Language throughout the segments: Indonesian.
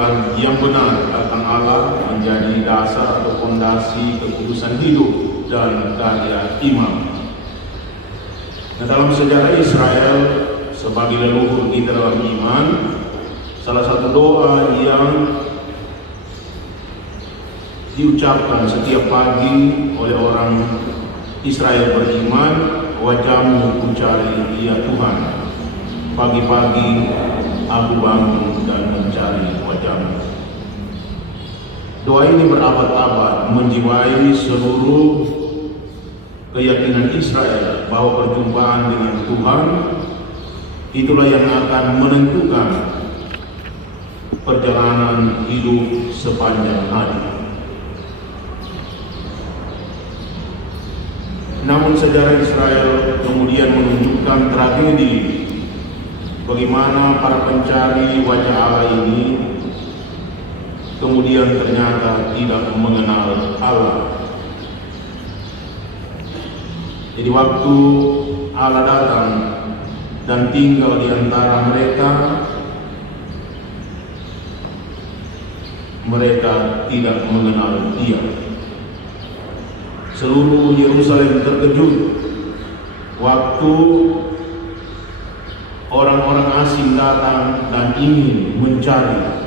menetapkan yang benar tentang Allah menjadi dasar atau fondasi kekudusan hidup dan karya iman. Nah, dalam sejarah Israel sebagai leluhur kita dalam iman, salah satu doa yang diucapkan setiap pagi oleh orang Israel beriman, wajahmu ku cari ya Tuhan, pagi-pagi aku bangun dan mencari wajahmu. Doa ini berabad-abad menjiwai seluruh keyakinan Israel bahwa perjumpaan dengan Tuhan itulah yang akan menentukan perjalanan hidup sepanjang hari. Namun sejarah Israel kemudian menunjukkan tragedi bagaimana para pencari wajah Allah ini kemudian ternyata tidak mengenal Allah. Jadi waktu Allah datang dan tinggal di antara mereka, mereka tidak mengenal Dia. Seluruh Yerusalem terkejut waktu orang-orang asing datang dan ingin mencari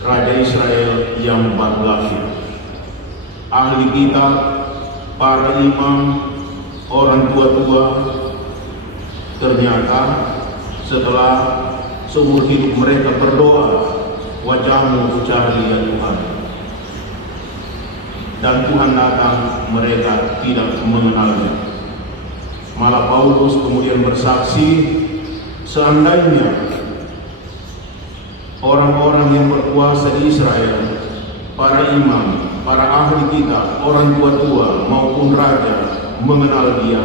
Raja Israel yang baru lahir. Ahli kitab, para imam, orang tua-tua, ternyata setelah seumur hidup mereka berdoa, wajahmu ku cari ya Tuhan, dan Tuhan datang, mereka tidak mengenalnya. Malah Paulus kemudian bersaksi, seandainya orang-orang yang berkuasa di Israel, para imam, para ahli kitab, orang tua-tua maupun raja mengenal Dia,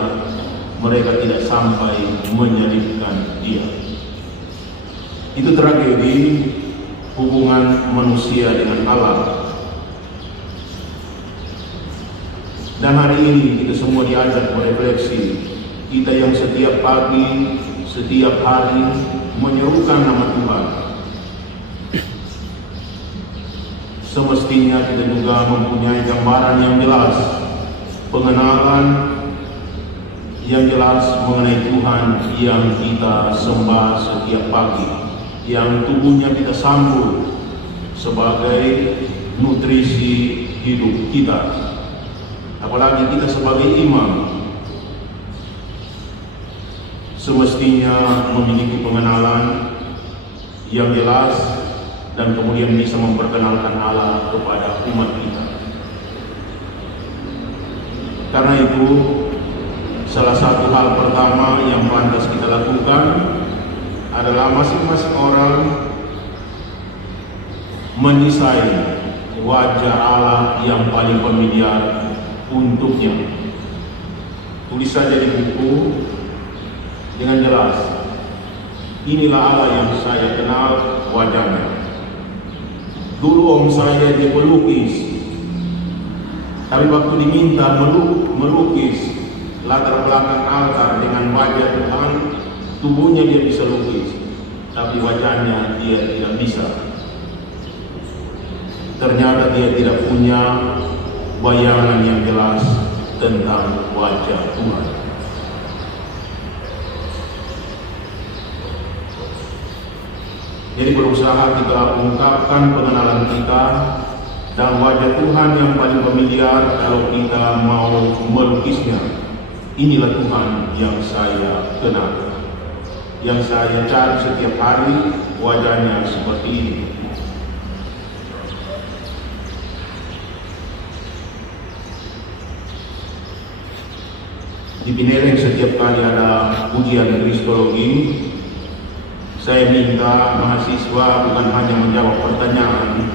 mereka tidak sampai menyalibkan Dia. Itu tragedi hubungan manusia dengan Allah. Dan hari ini kita semua diajak merefleksi, kita yang setiap pagi, setiap hari menyerukan nama Tuhan. Semestinya kita juga mempunyai gambaran yang jelas, pengenalan yang jelas mengenai Tuhan yang kita sembah setiap pagi, yang tubuhnya kita sambut sebagai nutrisi hidup kita. Apalagi kita sebagai imam semestinya memiliki pengenalan yang jelas dan kemudian bisa memperkenalkan Allah kepada umat kita. Karena itu, salah satu hal pertama yang pantas kita lakukan adalah masing-masing orang menyisai wajah Allah yang paling familiar untuknya. Tulis saja di buku dengan jelas, inilah Allah yang saya kenal wajahnya. Dulu om saya dia pelukis, tapi waktu diminta melukis latar belakang altar dengan wajah Tuhan, tubuhnya dia bisa lukis, tapi wajahnya dia tidak bisa. Ternyata dia tidak punya bayangan yang jelas tentang wajah Tuhan. Jadi berusaha kita ungkapkan pengenalan kita dan wajah Tuhan yang paling familiar kalau kita mau melukisnya. Inilah Tuhan yang saya kenal, yang saya cari setiap hari, wajahnya seperti ini. Di Pineleng setiap kali ada ujian kristologi, saya minta mahasiswa bukan hanya menjawab pertanyaan,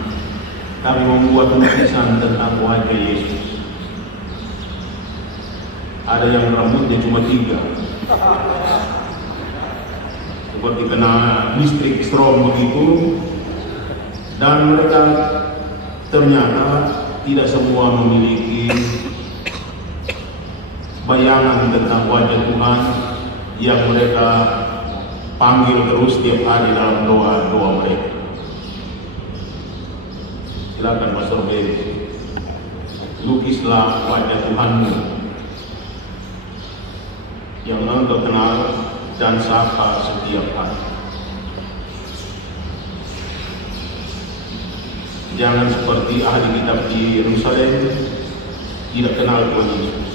tapi membuat lukisan tentang wajah Yesus. Ada yang rambutnya cuma 3, seperti kena listrik strom begitu, dan mereka ternyata tidak semua memiliki bayangan tentang wajah Tuhan yang mereka panggil terus setiap hari dalam doa-doa mereka. Silakan Pastor Ben. Lukislah wajah Tuhanmu yang engkau kenal dan sapa setiap hari. Jangan seperti ahli kitab di Yerusalem tidak kenal Tuhan Yesus.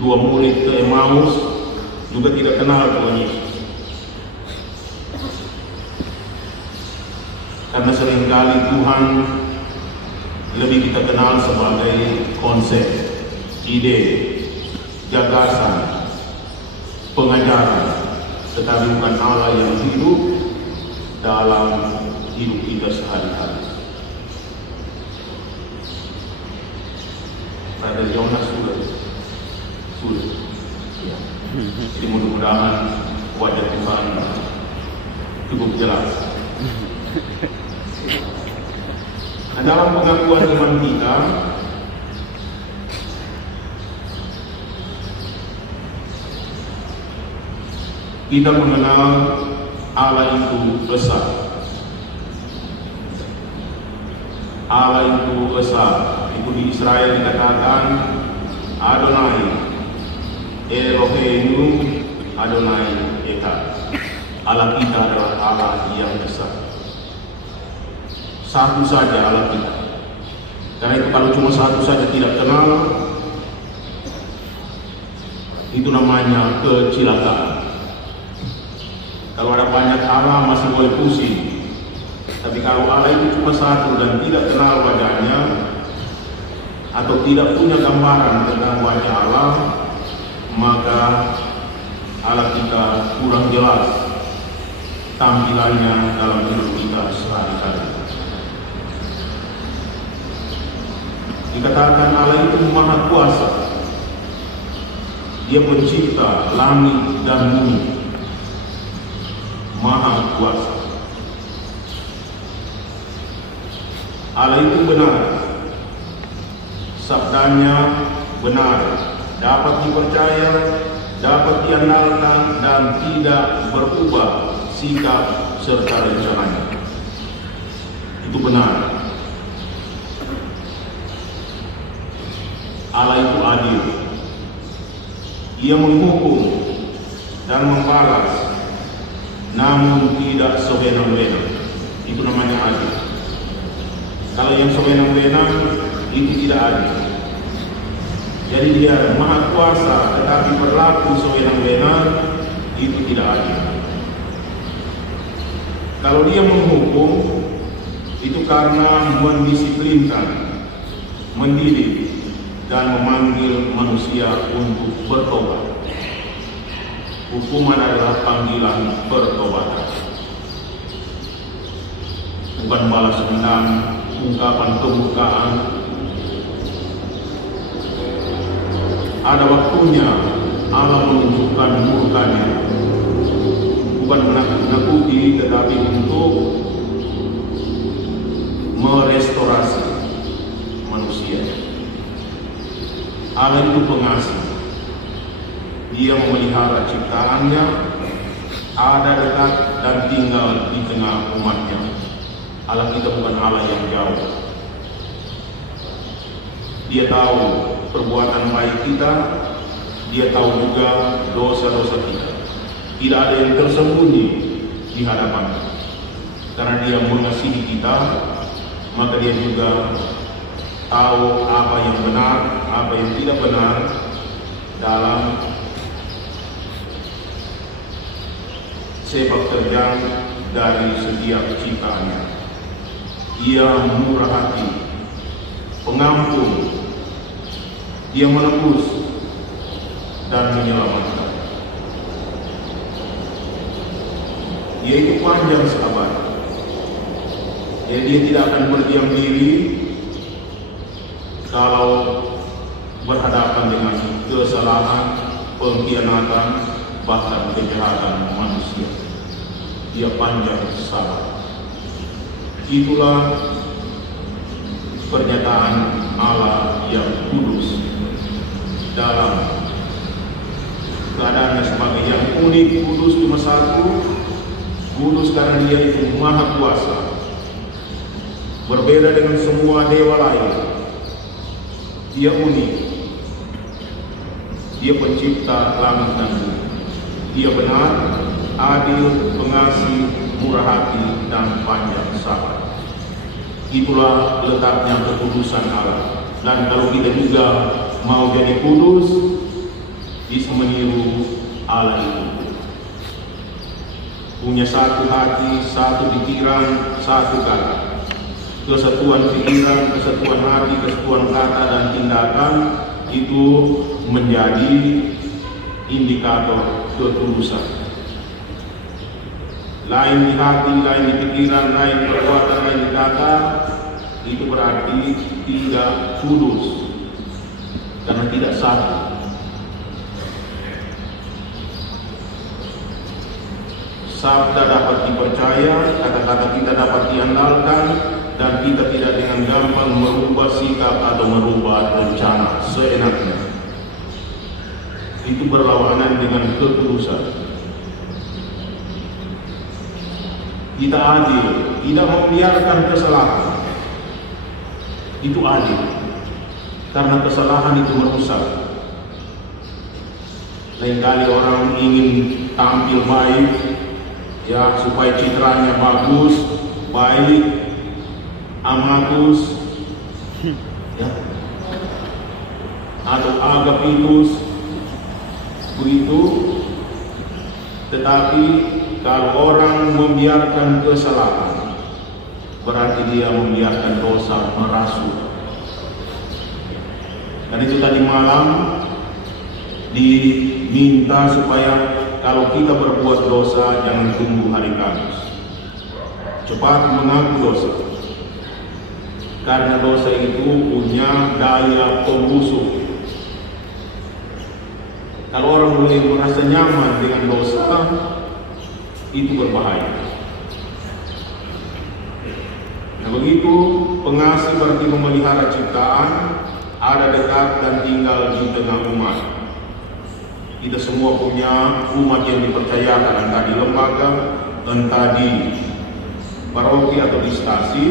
Dua murid ke Emmaus juga tidak kenal Tuhan Yesus. Karena seringkali Tuhan lebih kita kenal sebagai konsep, ide, gagasan, pengajaran, tetapi bukan Allah yang hidup dalam hidup kita sehari-hari. Brother Jonas sudah. Ya. Jadi mudah-mudahan wajah Tuhan cukup jelas. Nah, dalam pengakuan iman kita mengenal Allah itu besar. Allah itu besar. Itu di Israel dikatakan Adonai Eloheinu Adonai Echad. Allah kita adalah Allah yang besar. Satu saja Allah kita. Karena itu kalau cuma satu saja tidak kenal, itu namanya kecelakaan. Kalau ada banyak Allah masih boleh pusing. Tapi kalau Allah itu cuma satu dan tidak kenal wajahnya, atau tidak punya gambaran tentang wajah Allah, maka Allah kita kurang jelas tampilannya dalam hidup kita sehari-hari. Dikatakan Allah itu maha kuasa. Dia pencipta langit dan bumi. Maha kuasa. Allah itu benar. Sabdanya benar, dapat dipercaya, dapat diandalkan, dan tidak berubah sikap serta rencananya. Itu benar. Allah itu adil. Ia menghukum dan membalas, namun tidak sewenang-wenang. Itu namanya adil. Kalau yang sewenang-wenang itu tidak adil. Jadi dia maha kuasa tetapi berlaku sewenang-wenang, itu tidak adil. Kalau dia menghukum, itu karena mendisiplinkan, mendidik, dan memanggil manusia untuk bertobat. Hukuman adalah panggilan pertobatan, bukan balas dendam, ungkapan kebukaan. Ada waktunya Allah menunjukkan murkanya, bukan menakut-nakuti, tetapi untuk merestorasi manusia. Allah itu pengasih. Dia memelihara ciptaannya, ada dekat dan tinggal di tengah umatnya. Allah kita bukan Allah yang jauh. Dia tahu perbuatan baik kita, dia tahu juga dosa-dosa kita. Tidak ada yang tersembunyi di hadapannya. Karena dia mengasihi kita, maka dia juga tahu apa yang benar, apa yang tidak benar dalam sepak terjang dari setiap ciptaannya. Ia murah hati, pengampun, dia menebus dan menyelamatkan. Dia itu panjang sabar. Jadi dia tidak akan berdiam diri kalau berhadapan dengan kesalahan, pengkhianatan, bahkan kejahatan manusia. Dia panjang sabar. Itulah pernyataan Allah yang kudus dalam keadaannya sebagai yang unik. Kudus cuma satu, kudus karena dia itu maha kuasa. berbeda dengan semua dewa lain. Dia unik. Dia pencipta langit dan bumi. Dia benar, adil, pengasih, murah hati, dan panjang sabar. Itulah letaknya kekudusan Allah. Dan kalau kita juga mau jadi kudus, bisa meniru Allah itu. Punya satu hati, satu pikiran, satu kata. Kesatuan pikiran, kesatuan hati, kesatuan kata dan tindakan itu menjadi indikator ketulusan. Lain di hati, lain di pikiran, lain di perbuatan, lain di kata, itu berarti tidak kudus karena tidak satu. Sabda dapat dipercaya, kata-kata kita dapat diandalkan, dan kita tidak dengan gampang merubah sikap atau merubah rencana seenaknya. Itu berlawanan dengan kekudusan. Kita adil, tidak membiarkan kesalahan. Itu adil, karena kesalahan itu merusak. Lain kali orang ingin tampil baik, ya, supaya citranya bagus, baik, amatus, ya, atau agapitus, begitu. Tetapi kalau orang membiarkan kesalahan, berarti dia membiarkan dosa merasuk. Dan itu tadi malam diminta supaya kalau kita berbuat dosa, jangan tunggu hari Kamis. Cepat mengaku dosa. Karena dosa itu punya daya pembusuk. Kalau orang mulai merasa nyaman dengan dosa, itu berbahaya. Nah begitu, pengasih berarti memelihara ciptaan, ada dekat dan tinggal di tengah umat. Kita semua punya umat yang dipercayakan, entah di lembaga, entah di paroki atau di stasi.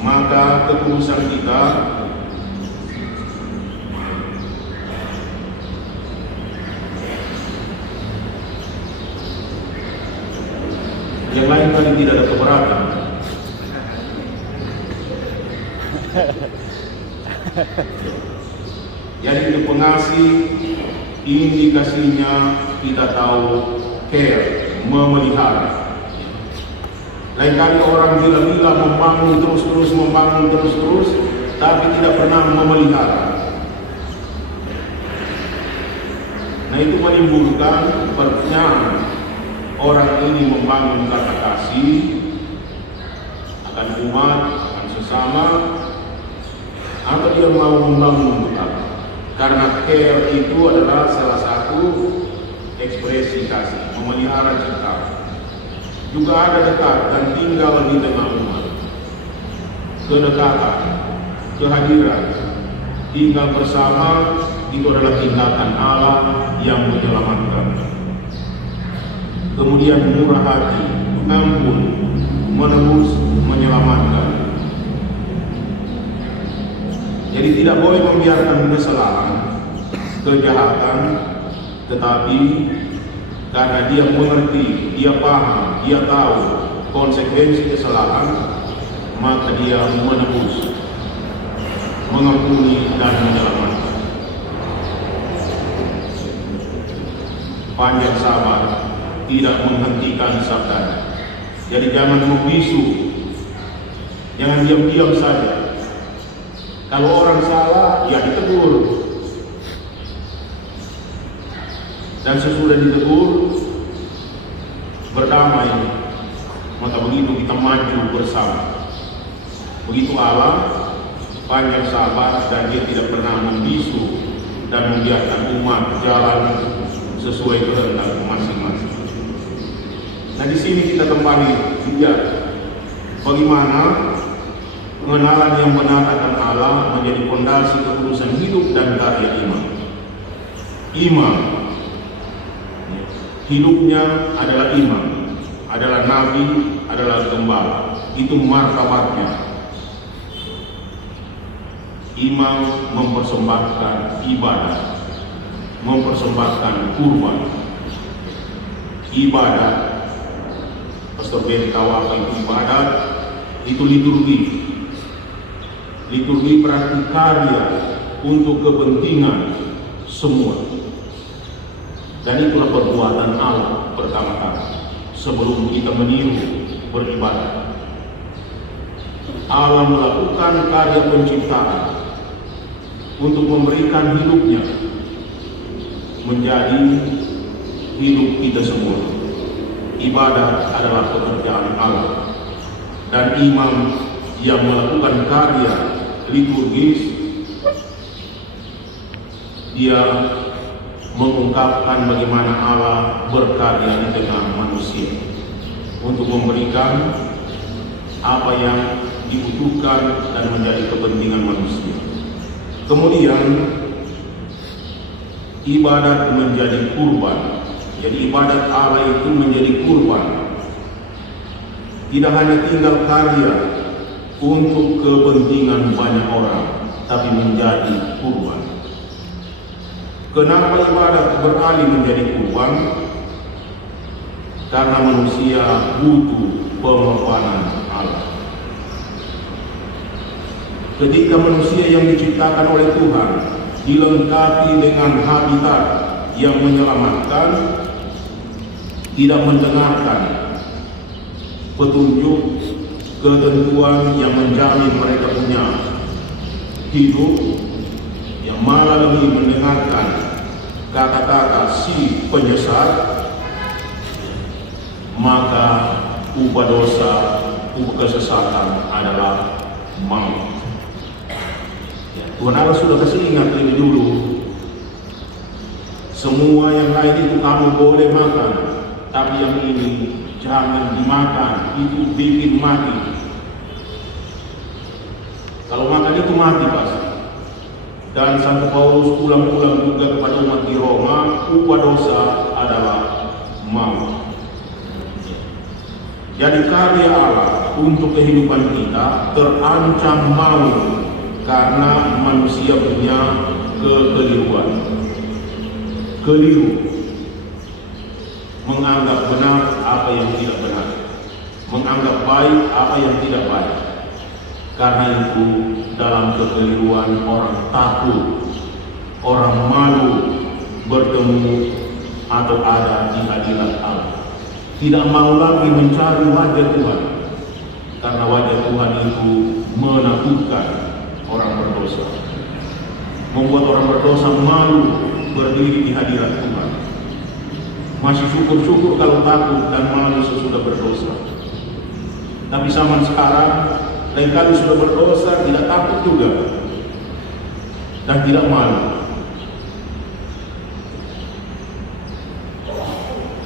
Maka kekudusan kita yang lain kali tidak ada keberatan. Jadi itu pengasih, indikasinya kita tahu care, memelihara. Lain kali orang gila-gila membangun terus-terus, tapi tidak pernah memelihara. Nah itu menimbulkan pertanyaan, orang ini membangun kata kasih akan umat, akan sesama, atau dia mau membangun untuk apa? Karena care itu adalah salah satu ekspresi kasih, memelihara ciptaan. Juga ada dekat dan tinggal di tengah umat. Kedekatan, kehadiran, tinggal bersama itu adalah tindakan Allah yang menyelamatkan. Kemudian murah hati, mengampun, menebus, menyelamatkan. Jadi tidak boleh membiarkan kesalahan, kejahatan, tetapi karena dia mengerti, dia paham, dia tahu konsekuensi kesalahan, maka dia menebus, mengampuni dan menyelamatkan. Panjang sabar, tidak menghentikan sabdanya. Jadi jangan membisu, jangan diam-diam saja. Kalau orang salah, ya ditegur. Dan sesudah ditegur, berdamai, maka begitu kita maju bersama. Begitu Allah, panjang sabar dan dia tidak pernah membisu dan membiarkan umat jalan sesuai kehendak masing-masing. Nah di sini kita kembali lihat bagaimana pengenalan yang benar akan Allah menjadi fondasi kekudusan hidup dan karya iman. Iman, hidupnya adalah iman, adalah nabi, adalah gembala. Itu martabatnya. imam mempersembahkan ibadah, mempersembahkan kurban. Ibadah, Pastor Ben tahu apa itu ibadah? Itu liturgi. Liturgi berarti karya untuk kepentingan semua. Dan itulah perbuatan Allah pertama-tama sebelum kita meniru beribadah. Allah melakukan karya penciptaan untuk memberikan hidupnya menjadi hidup kita semua. Ibadah adalah pekerjaan Allah, dan imam yang melakukan karya liturgis, dia mengungkapkan bagaimana Allah berkarya di tengah manusia untuk memberikan apa yang dibutuhkan dan menjadi kepentingan manusia. Kemudian ibadat menjadi kurban. Jadi ibadat Allah itu menjadi kurban. Tidak hanya tinggal karya untuk kepentingan banyak orang, tapi menjadi kurban. Kenapa ibadat beralih menjadi kurban? Karena manusia butuh pengorbanan Allah. Ketika manusia yang diciptakan oleh Tuhan dilengkapi dengan habitat yang menyelamatkan, tidak mendengarkan petunjuk ketentuan yang menjamin mereka punya hidup, yang malah lebih mendengarkan kata-kata si penyesat, maka upah dosa, upah kesesatan adalah maut. Tuhan Allah sudah kasih ingat lebih dulu, semua yang lain itu kamu boleh makan, tapi yang ini jangan dimakan, itu bikin mati. Kalau makan itu mati pasti. Dan Santo Paulus ulang-ulang juga kepada umat di Roma, upah dosa adalah maut. Jadi karya Allah untuk kehidupan kita terancam maut karena manusia punya kekeliruan. Keliru menganggap benar apa yang tidak benar, menganggap baik apa yang tidak baik. Karena itu dalam kekeliruan orang takut, orang malu bertemu atau ada di hadirat Allah. Tidak mau lagi mencari wajah Tuhan, karena wajah Tuhan itu menakutkan orang berdosa, membuat orang berdosa malu berdiri di hadirat Tuhan. Masih syukur-syukur kalau takut dan malu sesudah berdosa. Tapi zaman sekarang, lain kali sudah berdosa tidak takut juga dan tidak malu.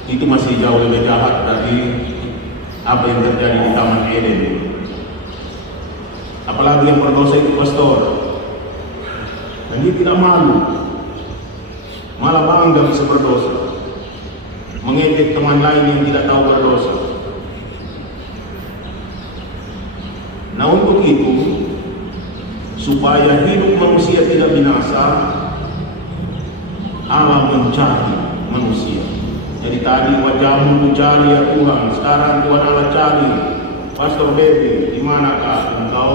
Itu masih jauh lebih jahat dari apa yang terjadi di Taman Eden. Apalagi yang berdosa itu pastor, dan dia tidak malu, malah bangga bisa berdosa, mengejek teman lain yang tidak tahu berdosa. Nah, untuk itu, supaya hidup manusia tidak binasa, Allah mencari manusia. Jadi tadi wajahmu mencari ya Tuhan, sekarang Tuhan Allah cari. Pastor Baby, di manakah engkau?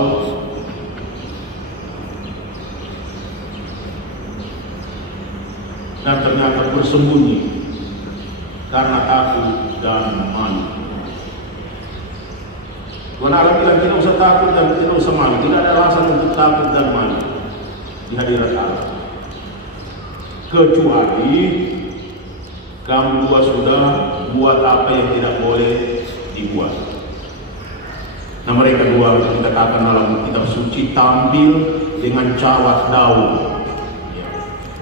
Dan ternyata bersembunyi karena takut dan malu. Tuhan Allah bilang tidak usah takut dan tidak usah malu. Tidak ada alasan untuk takut dan malu di hadirat Allah, kecuali kamu sudah buat apa yang tidak boleh dibuat. Nah, mereka dua dikatakan dalam kitab suci tampil dengan cawat daun.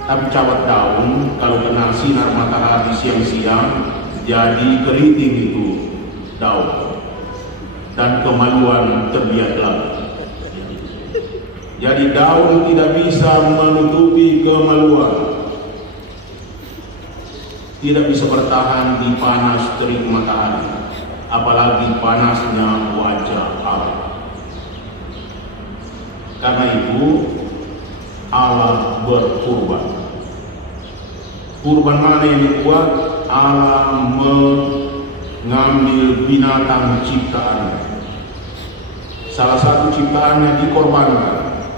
Tapi cawat daun kalau kena sinar matahari siang-siang jadi keriting itu daun, dan kemaluan terlihat lagi. Jadi daun tidak bisa menutupi kemaluan, tidak bisa bertahan di panas terik matahari, apalagi panasnya wajah Allah. Karena itu berkurban. Kurban mana yang dibuat? Allah mengambil binatang ciptaannya. Salah satu ciptaannya dikorbankan,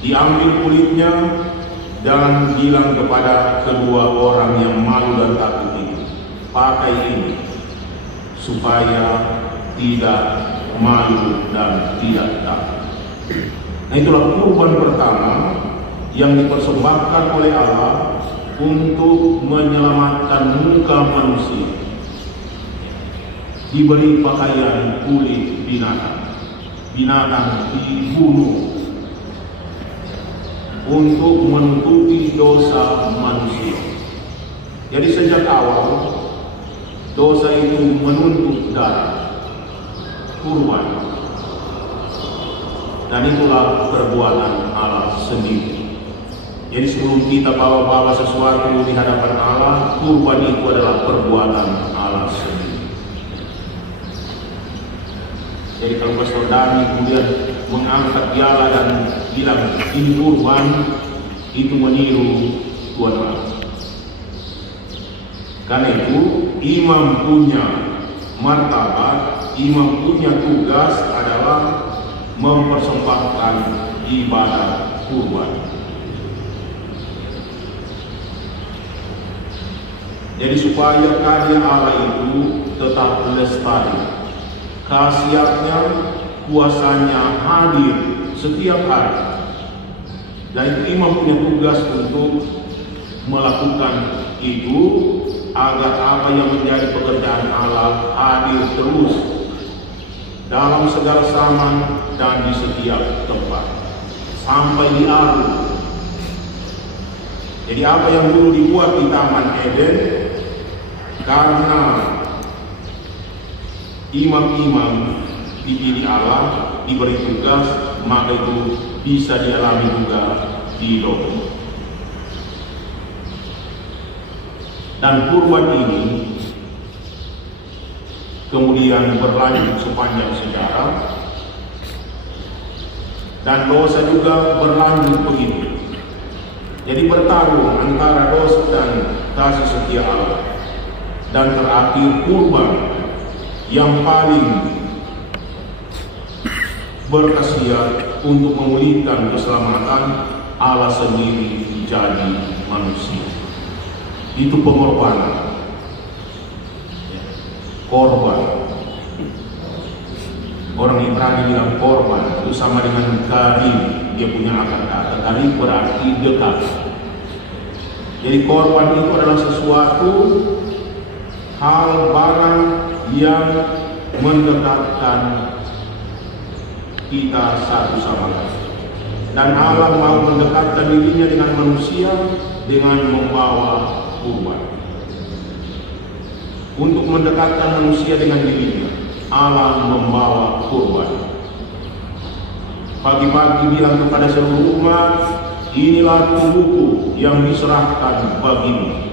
diambil kulitnya dan bilang kepada kedua orang yang malu dan takut ini, pakai ini supaya tidak malu dan tidak takut. Nah, itulah kurban pertama yang dipersembahkan oleh Allah untuk menyelamatkan muka manusia. Diberi pakaian kulit binatang, binatang dibunuh untuk menutupi dosa manusia. Jadi sejak awal dosa itu menuntut darah, kurban, dan itulah perbuatan Allah sendiri. Jadi sebelum kita bawa sesuatu di hadapan Allah, kurban itu adalah perbuatan Allah sendiri. Jadi kalau Pastor Dani kemudian mengangkat piala dan bilang ini kurban, itu meniru Tuhan Allah. Karena itu imam punya martabat, imam punya tugas adalah mempersembahkan ibadah kurban. Jadi supaya karya Allah itu tetap lestari, khasiatnya, kuasanya hadir setiap hari. Dan itu imam punya tugas untuk melakukan itu agar apa yang menjadi pekerjaan Allah hadir terus dalam segala zaman dan di setiap tempat sampai di akhir. Jadi apa yang dulu dibuat di Taman Eden, karena imam-imam dipilih Allah, diberi tugas, maka itu bisa dialami juga di Lombok. Dan kurban ini kemudian berlanjut sepanjang sejarah, dan dosa juga berlanjut begitu. Jadi bertarung antara dosa dan kasih setia Allah. Dan terakhir kurban yang paling berkhasiat untuk memulihkan keselamatan Allah sendiri jadi manusia. Itu pengorbanan, korban. Orang Ibrani bilang korban itu sama dengan karim, dia punya akar kata. Karim berarti dekat. Jadi korban itu adalah sesuatu hal barang yang mendekatkan kita satu sama lain. Dan Allah mau mendekatkan dirinya dengan manusia dengan membawa kurban. Untuk mendekatkan manusia dengan dirinya, Allah membawa kurban. Pagi-pagi bilang kepada seluruh umat, inilah tubuhku yang diserahkan bagimu.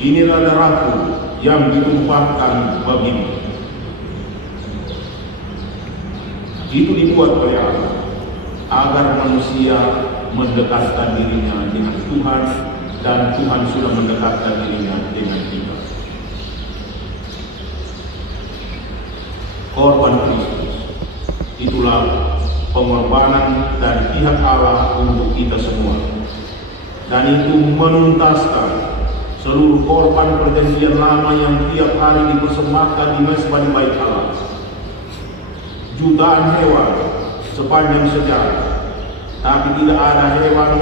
Inilah darahku yang ditumpahkan bagimu. Itu dibuat oleh Allah agar manusia mendekatkan dirinya dengan Tuhan, dan Tuhan sudah mendekatkan dirinya dengan kita. Korban Kristus itulah pengorbanan dari pihak Allah untuk kita semua, dan itu menuntaskan seluruh korban perjanjian lama yang tiap hari dipersembahkan di mezbah di bait Allah. Jutaan hewan sepanjang sejarah, tapi tidak ada hewan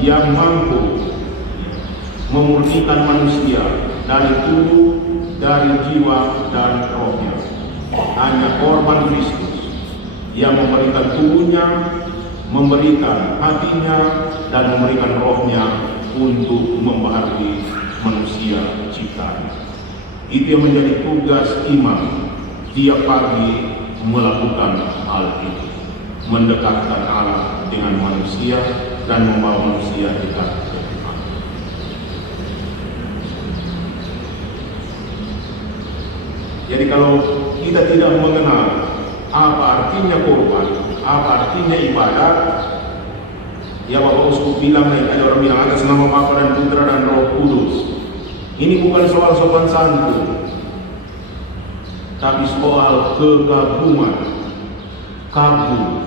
yang mampu memurnikan manusia dari tubuh, dari jiwa dan rohnya. Hanya korban Kristus yang memberikan tubuhnya, memberikan hatinya, dan memberikan rohnya untuk membaharui manusia ciptaan. Itu yang menjadi tugas imam tiap pagi melakukan hal itu, mendekatkan Allah dengan manusia dan membawa manusia dekat ke Tuhan. Jadi kalau kita tidak mengenal apa artinya korban, apa artinya ibadat, Ya Bapak Uskup bilang, ada orang bilang atas nama Bapa dan Putra dan Roh Kudus. Ini bukan soal sopan santun, tapi soal kekaguman, kagum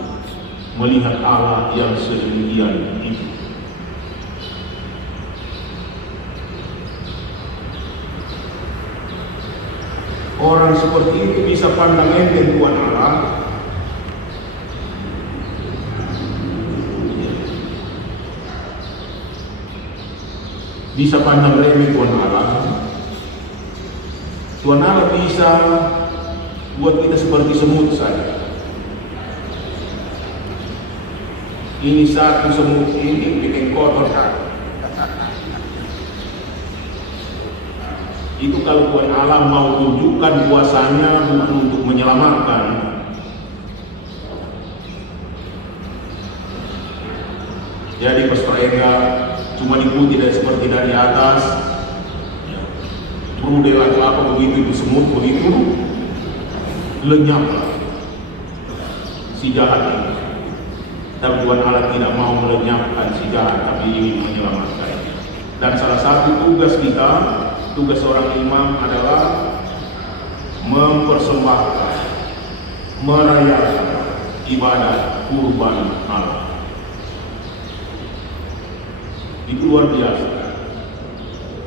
melihat Allah yang sedemikian itu. Orang seperti itu bisa pandang enteng Tuhan Allah, bisa pandang remeh Tuhan Allah. Tuhan Allah bisa buat kita seperti semut saja. Ini satu semut ini bikin kotor kan. Itu kalau Tuhan Allah mau tunjukkan kuasanya bukan untuk menyelamatkan. Jadi Pastor Ega cuma dipuji dari seperti dari atas, berudel atau apa begitu, itu semut begitu, lenyap si jahat ini. Tapi Tuhan Allah tidak mau melenyapkan si jahat, tapi ingin menyelamatkan. Dan salah satu tugas kita, tugas seorang imam adalah mempersembahkan, merayakan ibadah kurban Allah. Itu luar biasa.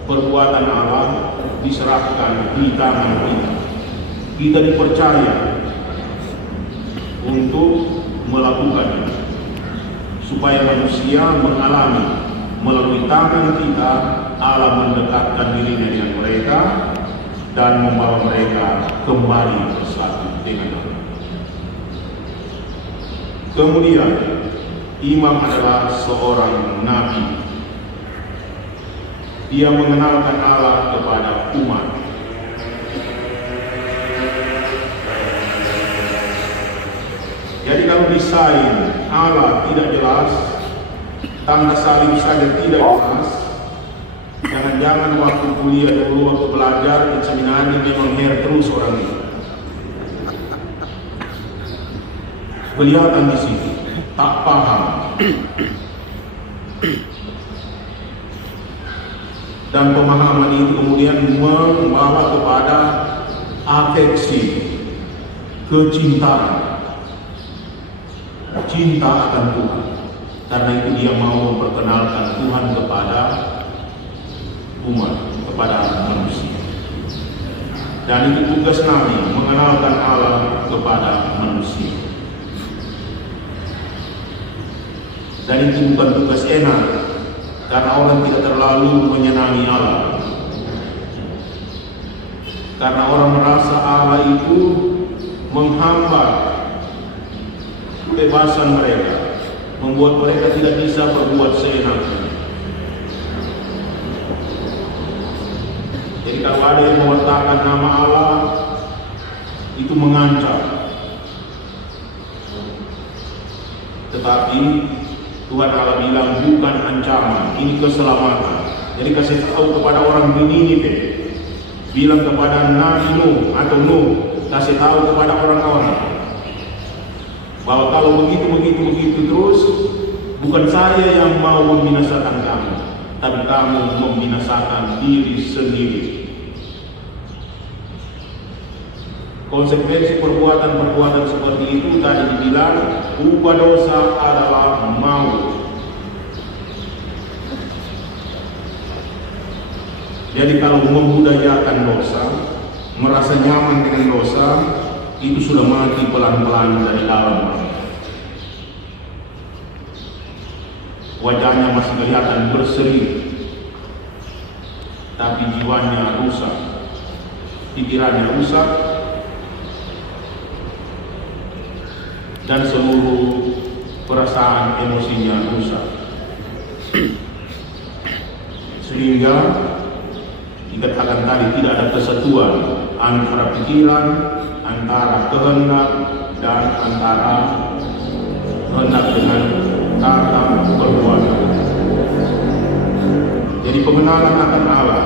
Perbuatan Allah diserahkan di tangan kita. Kita dipercaya untuk melakukannya, supaya manusia mengalami melalui tangan kita Allah mendekatkan dirinya dengan mereka dan membawa mereka kembali bersatu dengan Allah. Kemudian imam adalah seorang nabi. Dia mengenalkan Allah kepada umat. Jadi kalau desain Allah tidak jelas, tanda salib saja tidak jelas, jangan-jangan waktu kuliah dulu, waktu belajar di seminari memang terus orang ini. Kelihatan di sini, tak paham. Dan pemahaman itu kemudian membawa kepada afeksi, kecintaan, cinta akan Tuhan. Karena itu dia mau memperkenalkan Tuhan kepada umat, kepada manusia. Dan itu tugas Nabi, mengenalkan Allah kepada manusia. Dan itu bukan tugas enak, karena orang tidak terlalu menyenangi Allah. Karena orang merasa Allah itu menghambat kebebasan mereka, membuat mereka tidak bisa berbuat seenaknya. Jadi kalau ada yang meletakkan nama Allah, itu mengancam. Tetapi Tuhan Allah bilang bukan ancaman, ini keselamatan. Jadi kasih tahu kepada orang Niniwe, bilang kepada Nabi Nuh atau Nuh, kasih tahu kepada orang-orang bahwa kalau begitu terus, bukan saya yang mau membinasakan kamu, tapi kamu membinasakan diri sendiri. Konsekuensi perbuatan-perbuatan seperti itu tadi dibilang, upah dosa adalah maut. Jadi kalau membudayakan dosa, merasa nyaman dengan dosa, itu sudah mati pelan-pelan dari dalam. Wajahnya masih kelihatan berseri, tapi jiwanya rusak, pikirannya rusak, dan seluruh perasaan emosinya rusak. Sehingga dikatakan tadi tidak ada kesatuan antara pikiran, antara kehendak, dan antara kehendak dengan kata perbuatan. Jadi pengenalan akan Allah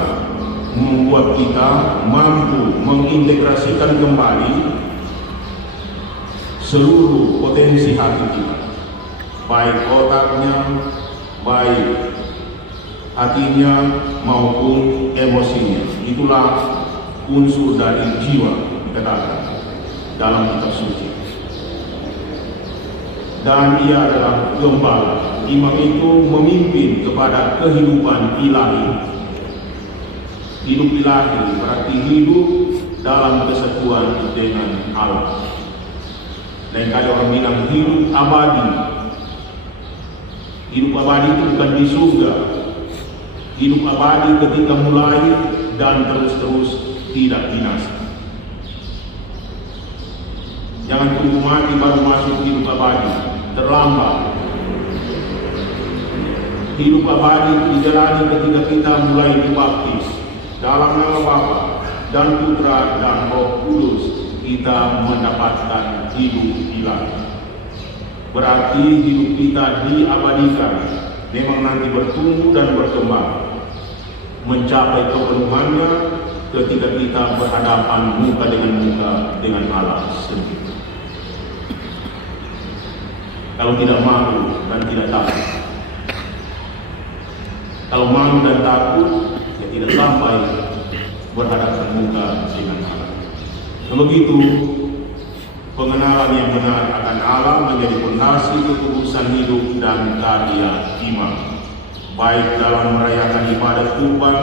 membuat kita mampu mengintegrasikan kembali seluruh potensi hati kita. baik otaknya, baik hatinya maupun emosinya. Itulah unsur dari jiwa, dikatakan dalam kitab suci. Dan ia adalah gembala. Imam itu memimpin kepada kehidupan ilahi. Hidup ilahi berarti hidup dalam kesatuan dengan Allah. Lain kali orang bilang hidup abadi. Hidup abadi itu bukan di surga. Hidup abadi ketika mulai dan terus-terus tidak binasa. Jangan tunggu mati baru masuk hidup abadi, terlambat. Hidup abadi dijalani ketika kita mulai dibaptis dalam nama Bapa dan Putra dan Roh Kudus. Kita mendapatkan hidup ilahi. Berarti hidup kita diabadikan, memang nanti bertumbuh dan berkembang, mencapai kepenuhannya ketika kita berhadapan muka dengan Allah sendiri. Kalau tidak malu dan tidak takut, kalau malu dan takut, ya tidak sampai berhadapan muka dengan Allah. Begitu pengenalan yang benar akan Allah menjadi fondasi kekudusan hidup dan karya iman, baik dalam merayakan ibadat kurban,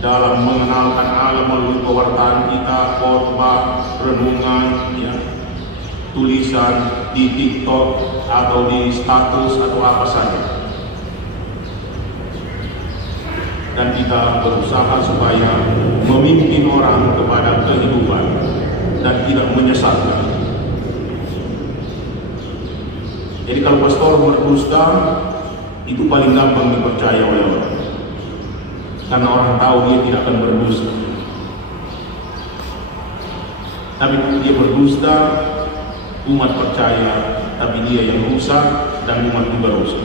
dalam mengenalkan Allah melalui pewartaan kita, khotbah, renungan, ya, tulisan di TikTok atau di status atau apa saja. Dan kita berusaha supaya memimpin orang kepada kehidupan dan tidak menyesatkan. Jadi kalau pastor berdusta, itu paling gampang dipercaya oleh orang, karena orang tahu dia tidak akan berdusta. Tapi dia berdusta, umat percaya, tapi dia yang rusak dan umat juga rusak.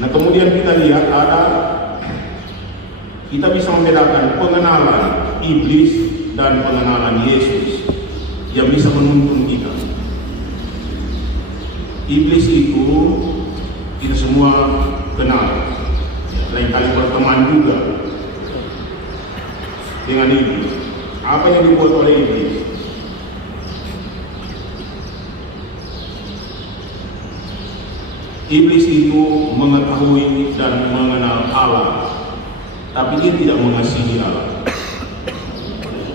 Nah, kemudian kita lihat kita bisa membedakan pengenalan iblis dan pengenalan Yesus yang bisa menuntun kita. Iblis itu kita semua kenal, lain kali berteman juga dengan iblis. Apa yang dibuat oleh iblis? Iblis itu mengetahui dan mengenal Allah, tapi dia tidak mengasihi Allah.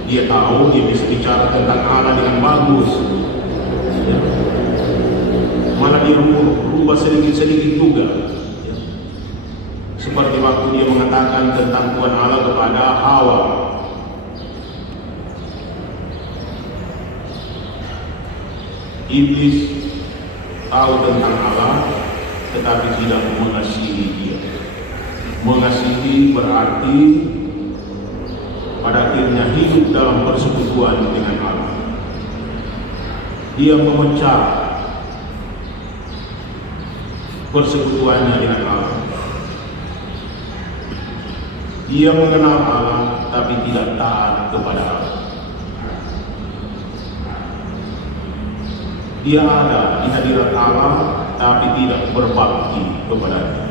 Dia tahu, dia bisa bicara tentang Allah dengan bagus, malah dia berubah sedikit-sedikit juga, seperti waktu dia mengatakan tentang Tuhan Allah kepada Hawa. Iblis tahu tentang Allah, tetapi tidak mengasihi dia. Mengasihi berarti pada akhirnya hidup dalam persekutuan dengan Allah. Dia memecah persekutuannya dengan Allah. Dia mengenal Allah tapi tidak taat kepada Allah. Dia ada di hadirat Allah tapi tidak berbakti kepada-Nya.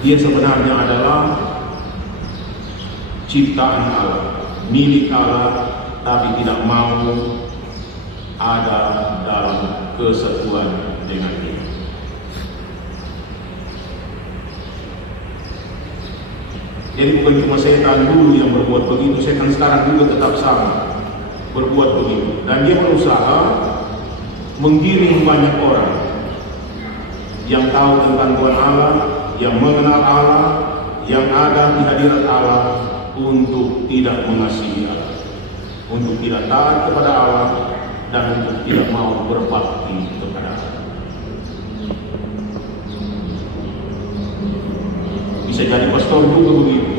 Dia sebenarnya adalah ciptaan Allah, milik Allah, tapi tidak mau ada dalam kesatuan dengan Dia. Jadi bukan cuma setan dulu yang berbuat begitu, setan sekarang juga tetap sama berbuat begitu. Dan dia berusaha menggiring banyak orang yang tahu tentang Tuhan Allah, yang mengenal Allah, yang ada di hadirat Allah, untuk tidak mengasihi Allah, untuk tidak taat kepada Allah, dan untuk tidak mau berbakti kepada Allah. Bisa jadi pastor juga begitu.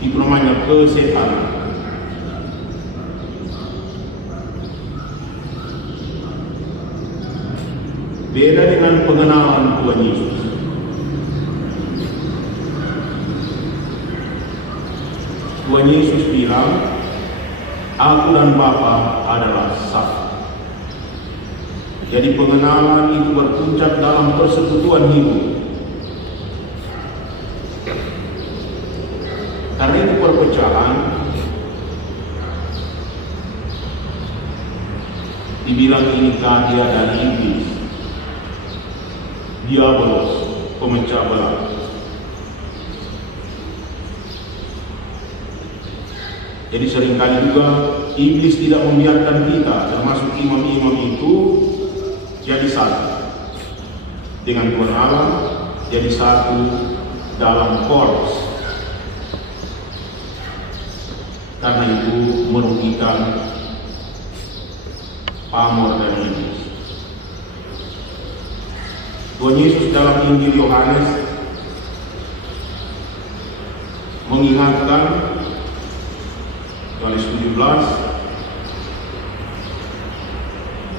Itu namanya kesetanan. Beda dengan pengenalan Tuhan Yesus. Tuhan Yesus bilang, aku dan Bapa adalah satu. Jadi pengenalan itu berpuncak dalam persekutuan hidup. Karena itu perpecahan dibilang ini karya dari iblis, diabolos, pemecah belah. Jadi seringkali juga iblis tidak membiarkan kita, termasuk imam-imam itu, jadi satu dengan Tuhan Allah, jadi satu dalam korps. Karena itu merugikan pamor dan iblis. Tuhan Yesus dalam Injil Yohanes mengingatkan Yohanes 17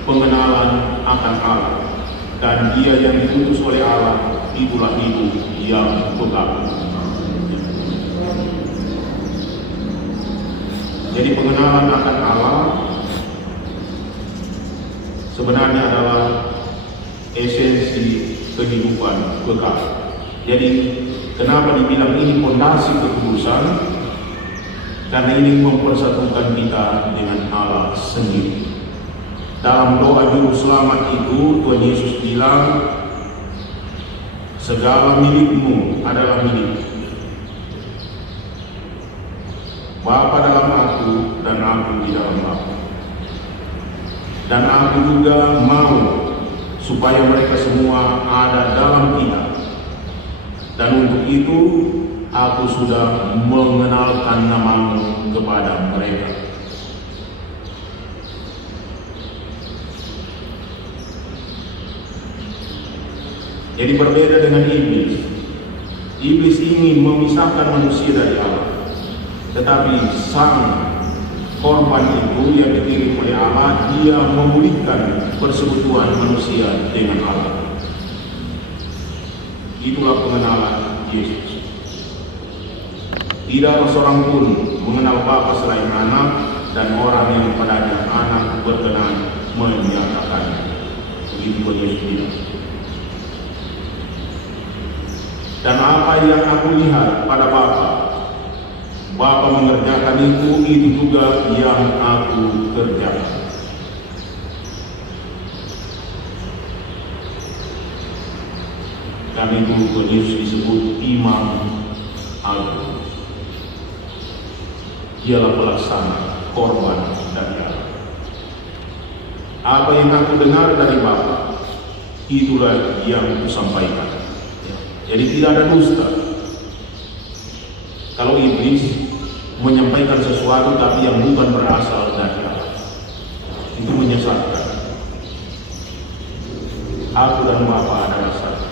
pengenalan akan Allah, dan Dia yang diutus oleh Allah itulah hidup yang kekal. Jadi pengenalan akan Allah sebenarnya adalah esensi kehidupan kekal. Jadi kenapa dibilang ini fondasi kekudusan? Karena ini mempersatukan kita dengan Allah sendiri. Dalam doa juru selamat itu Tuhan Yesus bilang, segala milikmu adalah milikku. Bapa dalam aku dan aku di dalam Bapa. Dan aku juga mau supaya mereka semua ada dalam kita. Dan untuk itu aku sudah mengenalkan namamu kepada mereka. Jadi berbeda dengan iblis. Iblis ingin memisahkan manusia dari Allah. Tetapi sang korban itu yang dikirim oleh Allah, dia memulihkan persekutuan manusia dengan Allah. Itulah pengenalan Yesus. Tidak ada seorang pun mengenal Bapa selain Anak, dan orang yang padanya Anak berkenan menyatakan. Begitu Yesus bilang. Dan apa yang aku lihat pada Bapa, Bapa mengerjakan itu juga yang aku kerjakan. Karena itu Tuhan Yesus disebut Imam Agung. Dialah pelaksana korban dari Allah. Apa yang aku dengar dari Bapa, itulah yang kusampaikan. Jadi tidak ada dusta. Kalau iblis menyampaikan sesuatu tapi yang bukan berasal dari Allah, itu menyesatkan. Aku dan Bapa adalah satu.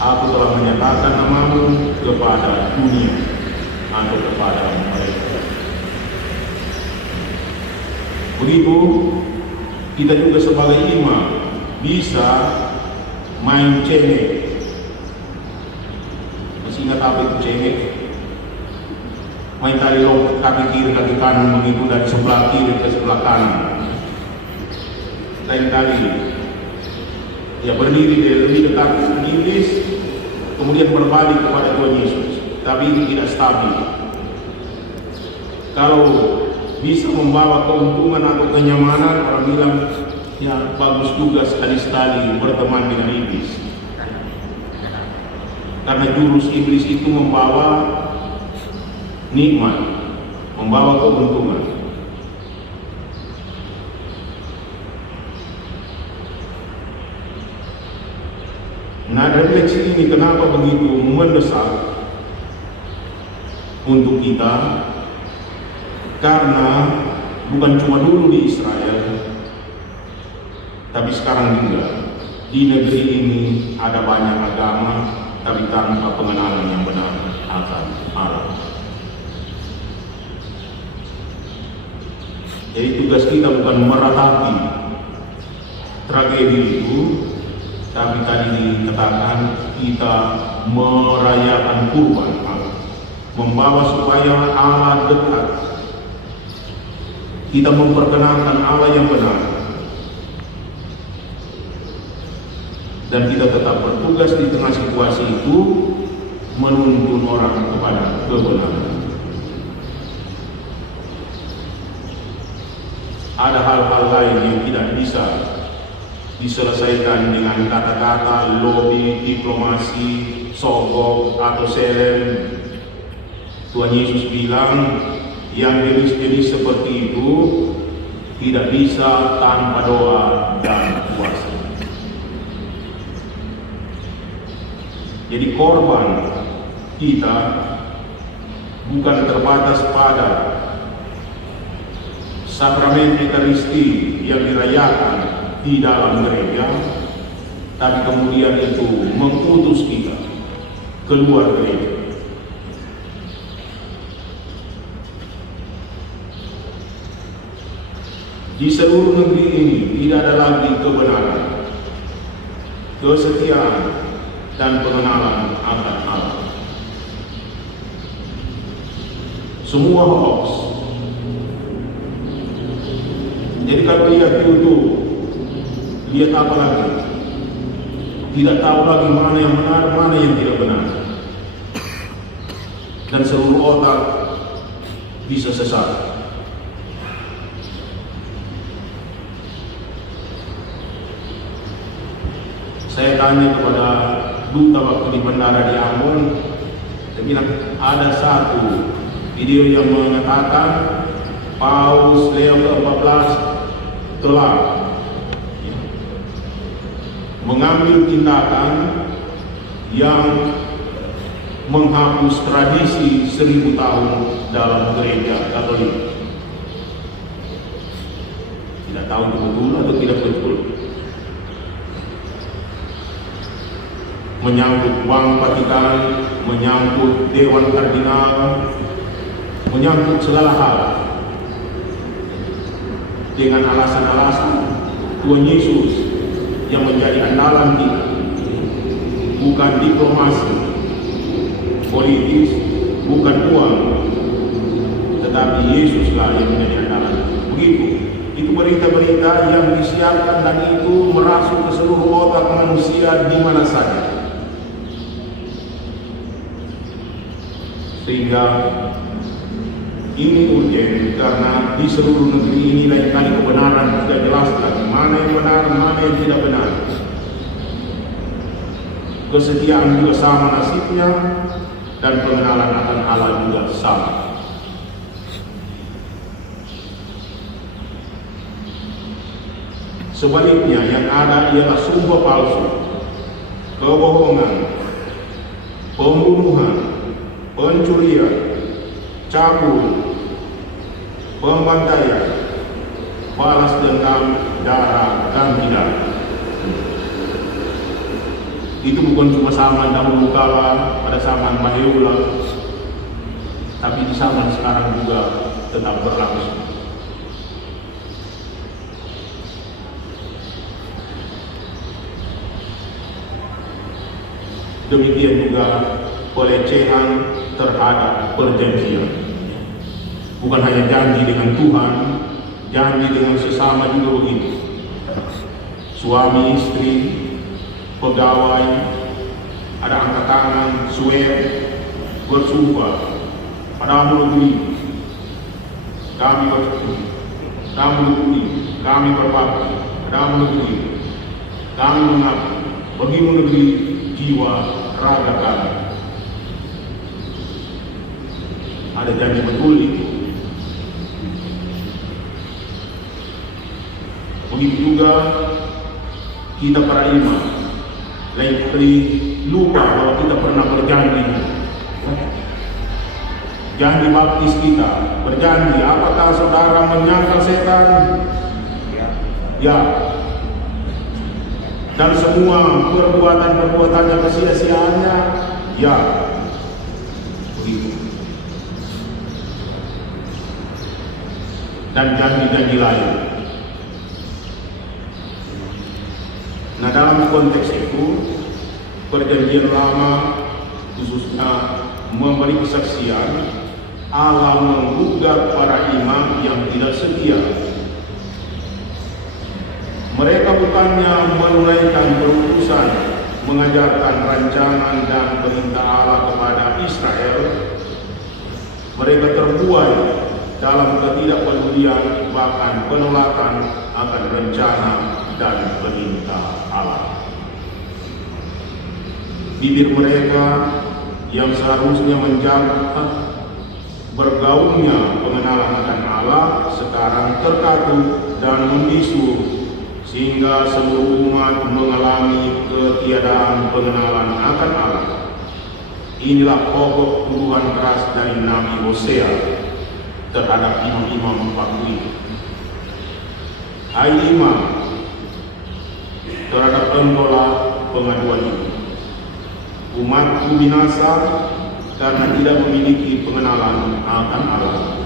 Aku telah menyatakan namamu kepada dunia atau kepada mereka. Begitu kita juga sebagai imam bisa main cengek. Masih ingat apa itu cengek? Main tali lompat kaki kiri kaki kanan begitu dari sebelah kiri ke sebelah kanan. Lain kali ya berdiri lebih dekat dengan iblis, kemudian berbalik kepada Tuhan Yesus. Tapi ini tidak stabil. Kalau bisa membawa keuntungan atau kenyamanan, orang bilang ya bagus juga sekali-sekali berteman dengan iblis. Karena jurus iblis itu membawa nikmat, membawa keuntungan. Nah, refleksi ini kenapa begitu mendesak untuk kita? Karena bukan cuma dulu di Israel, tapi sekarang juga di negeri ini ada banyak agama, tapi tanpa pengenalan yang benar akan Allah. Jadi tugas kita bukan meratapi tragedi itu, tapi tadi dikatakan kita merayakan kurban Allah. membawa supaya Allah dekat. Kita memperkenalkan Allah yang benar, dan kita tetap bertugas di tengah situasi itu menuntun orang kepada kebenaran. Ada hal-hal lain yang tidak bisa diselesaikan dengan kata-kata, lobby, diplomasi, sogok, atau selen. Tuhan Yesus bilang, yang jenis-jenis seperti itu tidak bisa tanpa doa dan puasa. Jadi korban kita bukan terbatas pada sakramen Ekaristi yang dirayakan di dalam gereja, tapi kemudian itu mengutus kita keluar gereja. Di seluruh negeri ini tidak ada lagi kebenaran, kesetiaan, dan pengenalan akan Allah. Semua hoax. Jadi kalau lihat YouTube, lihat apa lagi? Tidak tahu lagi mana yang benar, mana yang tidak benar. Dan seluruh otak bisa sesat. Saya tanya kepada duta waktu di bandara di Ambon, saya bilang ada satu video yang mengatakan Paus Leo ke-14 telah mengambil tindakan yang menghapus tradisi 1000 tahun dalam gereja Katolik. Tidak tahu betul atau tidak betul. Menyangkut Bank Vatikan, menyangkut Dewan Kardinal, menyangkut segala hal. Dengan alasan-alasan Tuhan Yesus yang menjadi andalan kita, bukan diplomasi politis, bukan uang, tetapi Yesuslah yang menjadi andalan. Begitu. Itu berita-berita yang disiarkan dan itu merasuk ke seluruh otak manusia di mana saja. Sehingga ini urgen karena di seluruh negeri ini lain kali kebenaran tidak jelas lagi mana yang benar, mana yang tidak benar. Kesetiaan juga sama nasibnya dan pengenalan akan Allah juga sama. Sebaliknya yang ada ialah sumpah palsu, kebohongan, pembunuhan, pencurian, cabul, pembantaian, balas dendam, darah, dan pidana. Itu bukan cuma zaman dahulu kala pada zaman Maheula, tapi di zaman sekarang juga tetap berlangsung. Demikian juga pelecehan terhadap perjanjian. Bukan hanya janji dengan Tuhan, janji dengan sesama juga begitu. Suami istri, pegawai, ada angkat tangan, swear, bersumpah pada negeri, kami bersumpah, kami negeri, kami berbakti, pada negeri, kami mengabdi bagi negeri, jiwa, raga kami. Ada janji betul itu. Begitu juga kita para imam, lain kali lupa bahwa kita pernah berjanji. Janji baptis kita berjanji, apakah saudara menyangkal setan? Ya. Dan semua perbuatan-perbuatannya kesia-siaannya? Ya. Begitu. Dan janji-janji lain. Nah, dalam konteks itu perjanjian lama khususnya memberi kesaksian, Allah menggugat para imam yang tidak setia. Mereka bukannya menunaikan perutusan, mengajarkan rancangan dan perintah Allah kepada Israel. Mereka terbuai dalam ketidakpedulian, bahkan penolakan akan rencana dan perintah Allah. Bibir mereka yang seharusnya menjaga bergaulnya pengenalan akan Allah sekarang terkatup dan membisu, sehingga seluruh umat mengalami ketiadaan pengenalan akan Allah. Inilah pokok tuduhan keras dari Nabi Hosea terhadap imam-imam waktu itu. Hai imam, terhadap engkaulah pengaduan itu. Umatku binasa karena tidak memiliki pengenalan akan Allah.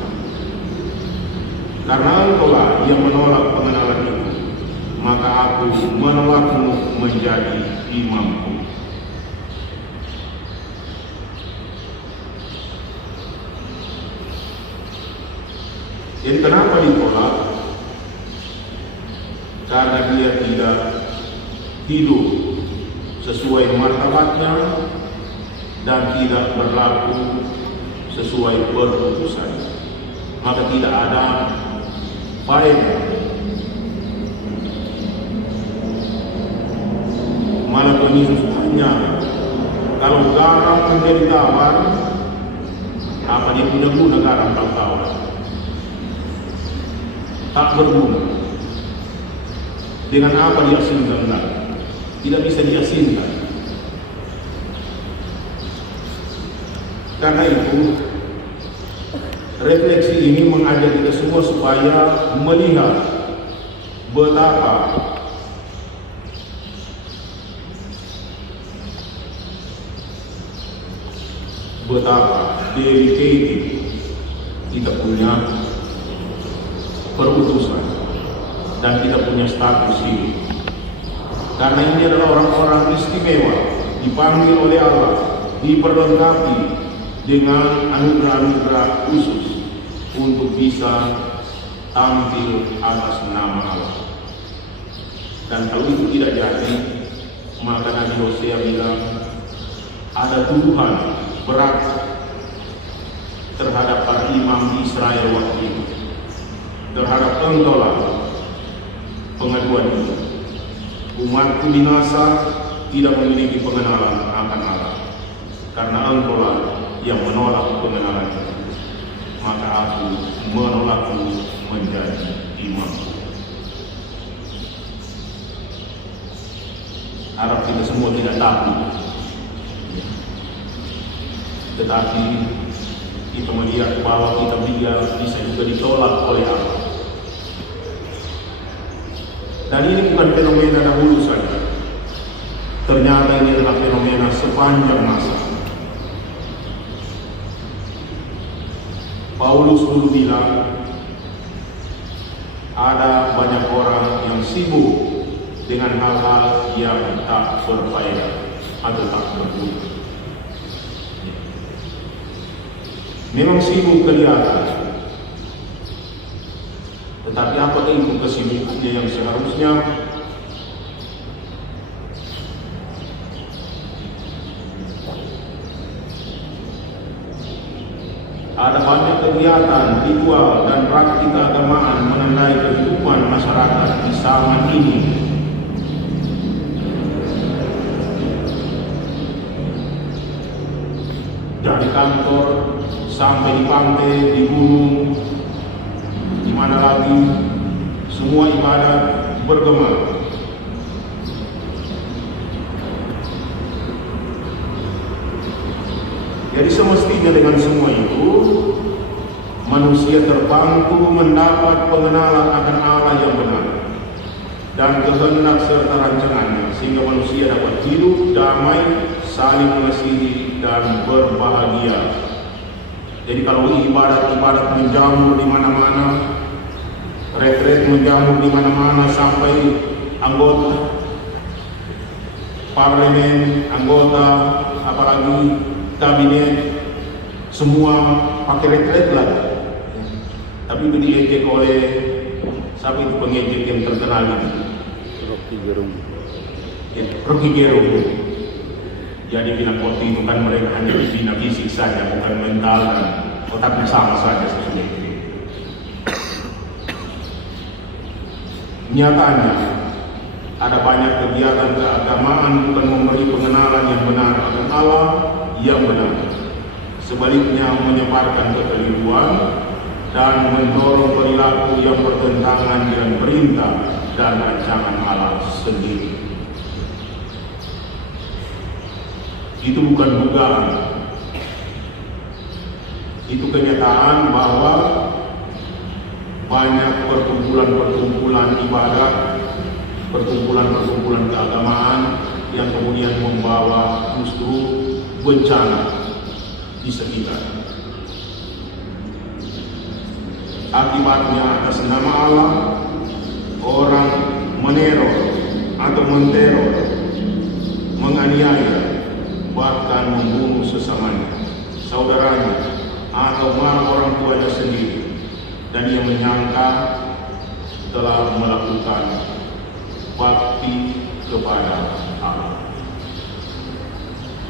Karena engkaulah yang menolak pengenalan itu, maka aku menolakmu menjadi imamku. Dan kenapa ditolak? Karena dia tidak hidup sesuai martabatnya dan tidak berlaku sesuai perutusan, maka tidak ada faedah. Malah penyusuhannya, kalau garam menjadi tawar, apa dia punya guna garam kalau tawar? Tak berguna. Dengan apa dia asinkan? Tidak bisa diasinkan. Karena itu, refleksi ini mengajak kita semua supaya melihat betapa dedicated kita punya perutusan dan kita punya status ini. Karena ini adalah orang-orang istimewa, dipanggil oleh Allah, diperlengkapi dengan anugerah-anugerah khusus untuk bisa tampil atas nama Allah. Dan kalau itu tidak jadi, maka Nabi Hosea bilang ada tuduhan berat terhadap para imam Israel waktu itu, terhadap engkaulah pengaduan itu. Umatku binasa tidak memiliki pengenalan akan Allah, karena engkaulah yang menolak pengenalan itu, maka aku menolakmu menjadi imamku. Harap kita semua tidak takut, tetapi kita melihat bahwa kita bisa juga ditolak oleh Allah. Dan ini bukan fenomena dahulu saja. Ternyata ini adalah fenomena sepanjang masa. Paulus dulu bilang, ada banyak orang yang sibuk dengan hal-hal yang tak berfaedah atau tak berguna. Memang sibuk kelihatan, tetapi apakah itu kesibukannya yang seharusnya? Ada banyak kegiatan, ritual, dan praktik keagamaan menandai kehidupan masyarakat di zaman ini. Dari kantor sampai di pantai, di gunung, di mana lagi, semua ibadat bergema. Jadi semestinya dengan semua itu, manusia terbantu mendapat pengenalan akan Allah yang benar dan kehendak serta rancangannya, sehingga manusia dapat hidup damai, saling mengasihi dan berbahagia. Jadi kalau ibadat menjamur di mana-mana, retret menjamur di mana-mana, sampai anggota parlemen, anggota apalagi kabinet semua pakai retret lah. Tapi itu diejek oleh siapa itu pengejek yang terkenal itu? Rocky Gerung. Jadi bilang waktu itu kan mereka hanya dibina fisik saja, bukan mental dan otaknya sama saja sebenarnya. Nyatanya ada banyak kegiatan keagamaan bukan memberi pengenalan yang benar akan Allah yang benar. Sebaliknya menyebarkan kekeliruan dan mendorong perilaku yang bertentangan dengan perintah dan rancangan Allah sendiri. Itu bukan dugaan. Itu kenyataan bahwa banyak perkumpulan-perkumpulan ibadat, perkumpulan-perkumpulan keagamaan yang kemudian membawa justru bencana di sekitar. Akibatnya atas nama Allah, orang meneror atau menteror, menganiaya, bahkan membunuh sesamanya, saudaranya, atau malah orang tuanya sendiri, dan ia menyangka telah melakukan bakti kepada Allah.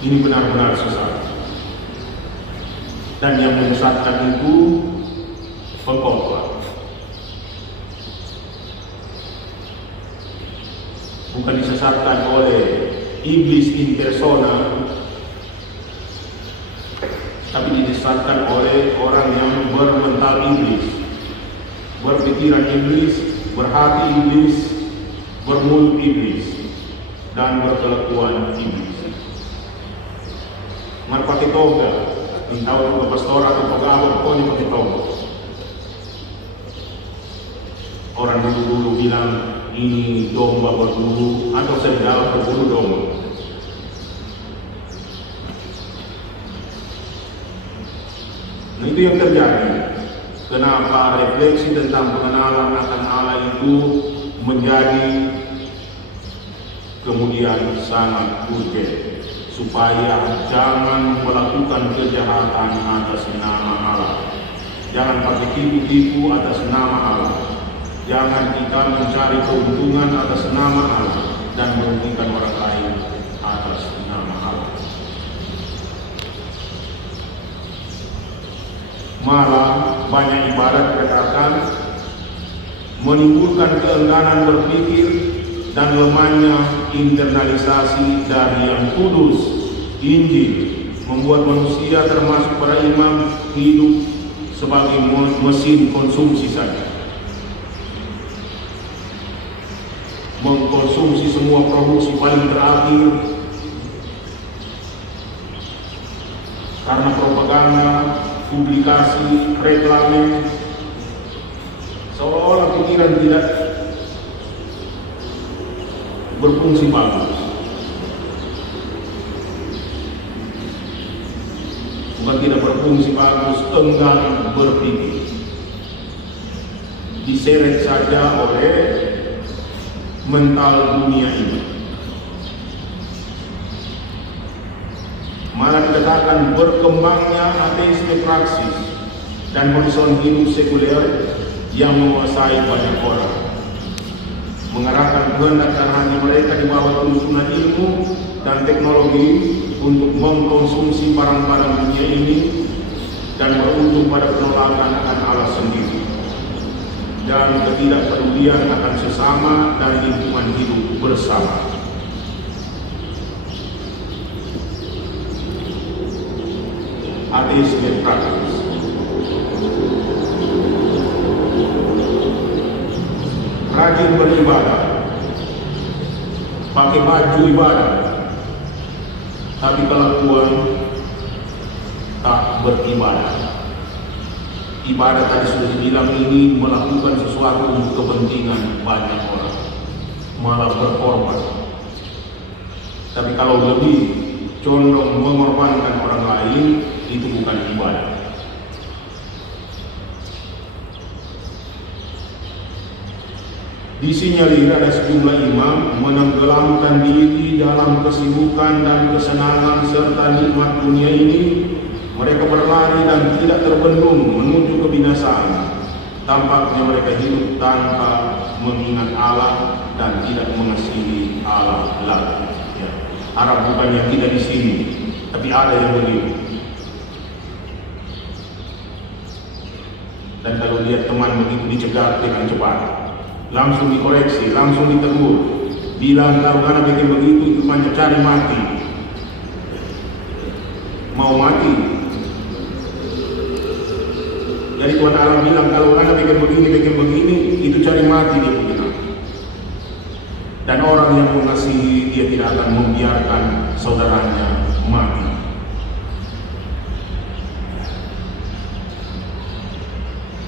Ini benar-benar sesat. Dan yang menyesatkan itu pengkhotbah. Bukan disesatkan oleh iblis in persona, tapi disesatkan oleh orang yang bermental iblis, berpikiran iblis, berhati iblis, bermulut iblis, dan berkelakuan iblis. Mari pakai toga, tahu ke pastor atau pegawai, pokoknya pakai toga. Orang dulu bilang ini domba berbulu atau serigala berbulu domba. Nah, itu yang terjadi. Kenapa refleksi tentang pengenalan akan Allah itu menjadi kemudian sangat urgen, supaya jangan melakukan kejahatan atas nama Allah, jangan pakai tipu-tipu atas nama Allah, jangan kita mencari keuntungan atas nama Allah dan merugikan orang lain atas nama Allah. Malah banyak ibadat katakan menimbulkan keengganan berpikir dan lemahnya internalisasi dari yang kudus, Injil, membuat manusia termasuk para imam hidup sebagai mesin konsumsi saja, mengkonsumsi semua produksi paling terakhir karena propaganda, publikasi, reklame, seolah-olah pikiran tidak berfungsi bagus. Bukan tidak berfungsi bagus, enggan berpikir, diseret saja oleh mental dunia ini. Malah dikatakan berkembangnya ateisme praksis dan horizon hidup sekuler yang menguasai banyak orang, mengarahkan kehendak dan hati mereka di bawah tuntunan ilmu dan teknologi untuk mengkonsumsi barang-barang dunia ini dan berujung pada penolakan akan Allah sendiri dan ketidakpedulian akan sesama dan lingkungan hidup bersama. Ateisme praktis. Rajin beribadah, pakai baju ibadah, tapi kelakuan tak beribadah. Ibadah tadi sudah dibilang ini melakukan sesuatu untuk kepentingan banyak orang, malah berkorban. Tapi kalau lebih condong mengorbankan orang lain, itu bukan ibadah. Disinyalir ada sejumlah imam menenggelamkan diri dalam kesibukan dan kesenangan serta nikmat dunia ini Mereka berlari dan tidak terbendung menuju kebinasaan. Tampaknya mereka hidup tanpa mengingat Allah dan tidak mengasihi Allah lagi. Ya. Harap bukannya kita di sini, tapi ada yang begitu. Dan kalau lihat teman begitu dicegat dengan cepat, langsung dikoreksi, langsung ditegur, bilang kalau karena bikin begitu itu hanya cari mati, mau mati. Jadi Tuhan Allah bilang kalau karena bikin begini itu cari mati dia bilang. Dan orang yang mengasihi dia tidak akan membiarkan saudaranya mati.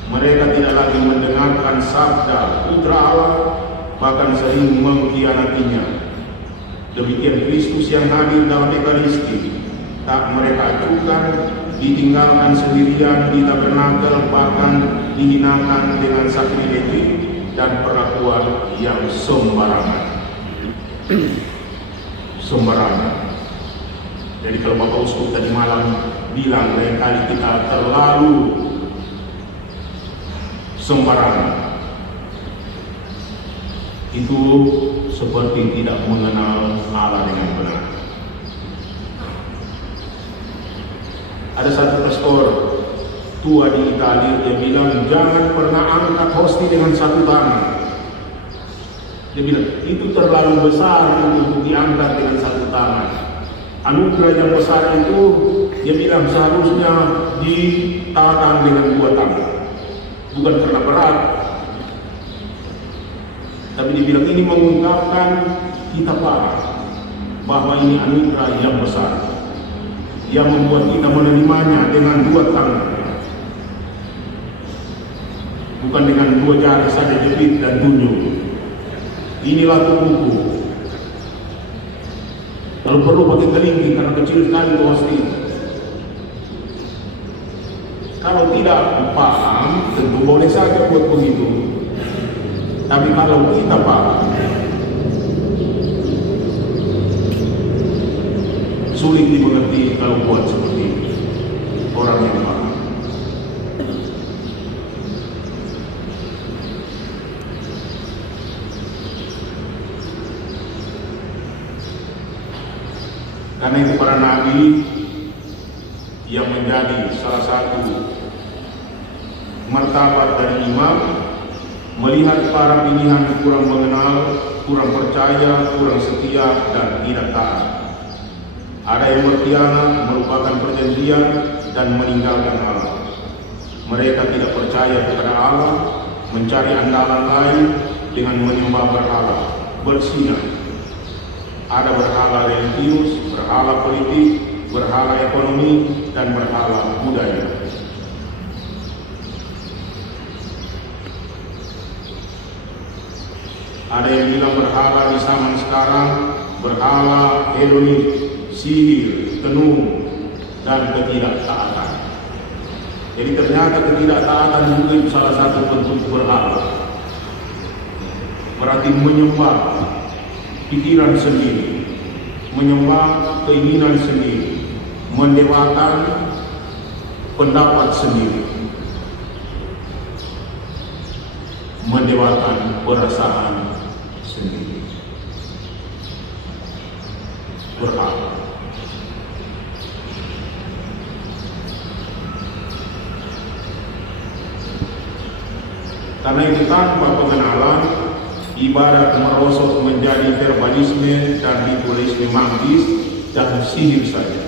Mereka tidak lagi mendengarkan sabda Putra Allah, bahkan sering mengkhianatinya. Demikian Kristus yang hadir dalam Ekaristi, tak mereka acukan, ditinggalkan sendirian di tabernakel, bahkan dihinakan dengan sakrileg dan perlakuan yang sembarangan. Sembarangan. Jadi kalau Bapak Uskup tadi malam bilang lain kali kita terlalu sembarangan, itu seperti tidak mengenal Allah dengan benar. Ada satu pastor tua di Italia, dia bilang jangan pernah angkat hosti dengan satu tangan. Dia bilang itu terlalu besar untuk diangkat dengan satu tangan. Anugerah yang besar itu, dia bilang seharusnya ditahan dengan dua tangan. Bukan karena berat, tapi dia bilang ini mengungkapkan kita paham bahwa ini anugerah yang besar, yang membuat kita menerimanya dengan dua tangan, bukan dengan dua jari saja jepit dan tunjuk. Inilah tubuhku. Kalau perlu pakai kelingking karena kecil sekali hosti. Kalau tidak paham, tentu boleh saja buat begitu. Tapi kalau kita paham, sulit dimengerti kalau buat seperti orang yang paham. Karena itu para nabi yang menjadi salah satu martabat dari imam, melihat para pilihan kurang mengenal, kurang percaya, kurang setia, dan tidak taat. Ada yang berkhianat, melupakan perjanjian, dan meninggalkan Allah. Mereka tidak percaya kepada Allah, mencari andalan lain dengan menyembah berhala, bersinar. Ada berhala religius, berhala politik, berhala ekonomi, dan berhala budaya. Ada yang bilang berhala di zaman sekarang, berhala hedonis, sihir, tenung, dan ketidaktaatan. Jadi ternyata ketidaktaatan juga itu salah satu bentuk berhala. Berarti menyembah pikiran sendiri, menyembah keinginan sendiri, mendewakan pendapat sendiri, mendewakan perasaan sendiri. Berhala. Karena itu tanpa pengenalan, ibarat merosot menjadi verbalisme dan ritualisme magis dan sihir saja.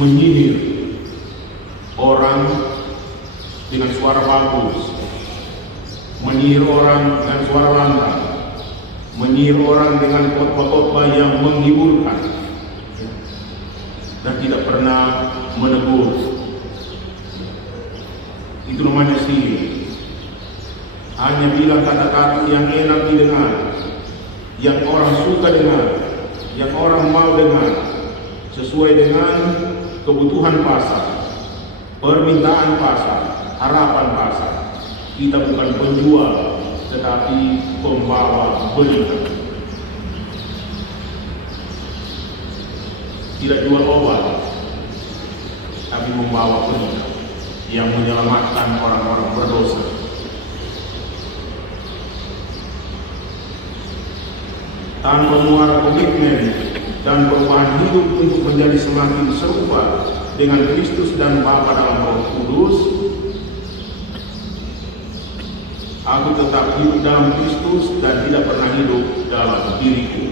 Menyihir orang dengan suara bagus, menyihir orang dengan suara lantang, menyihir orang dengan khotbah-khotbah yang menghiburkan dan tidak pernah menegur. Itu namanya sihir. Hanya bilang kata-kata yang enak didengar, yang orang suka dengar, yang orang mau dengar, sesuai dengan kebutuhan pasar, permintaan pasar, harapan pasar. Kita bukan penjual, tetapi pembawa berita. tidak jual obat, tapi membawa berita yang menyelamatkan orang-orang berdosa. Tanpa muara komitmen dan perubahan hidup untuk menjadi semakin serupa dengan Kristus dan Bapa dalam Roh Kudus, aku tetap hidup dalam Kristus dan tidak pernah hidup dalam diriku.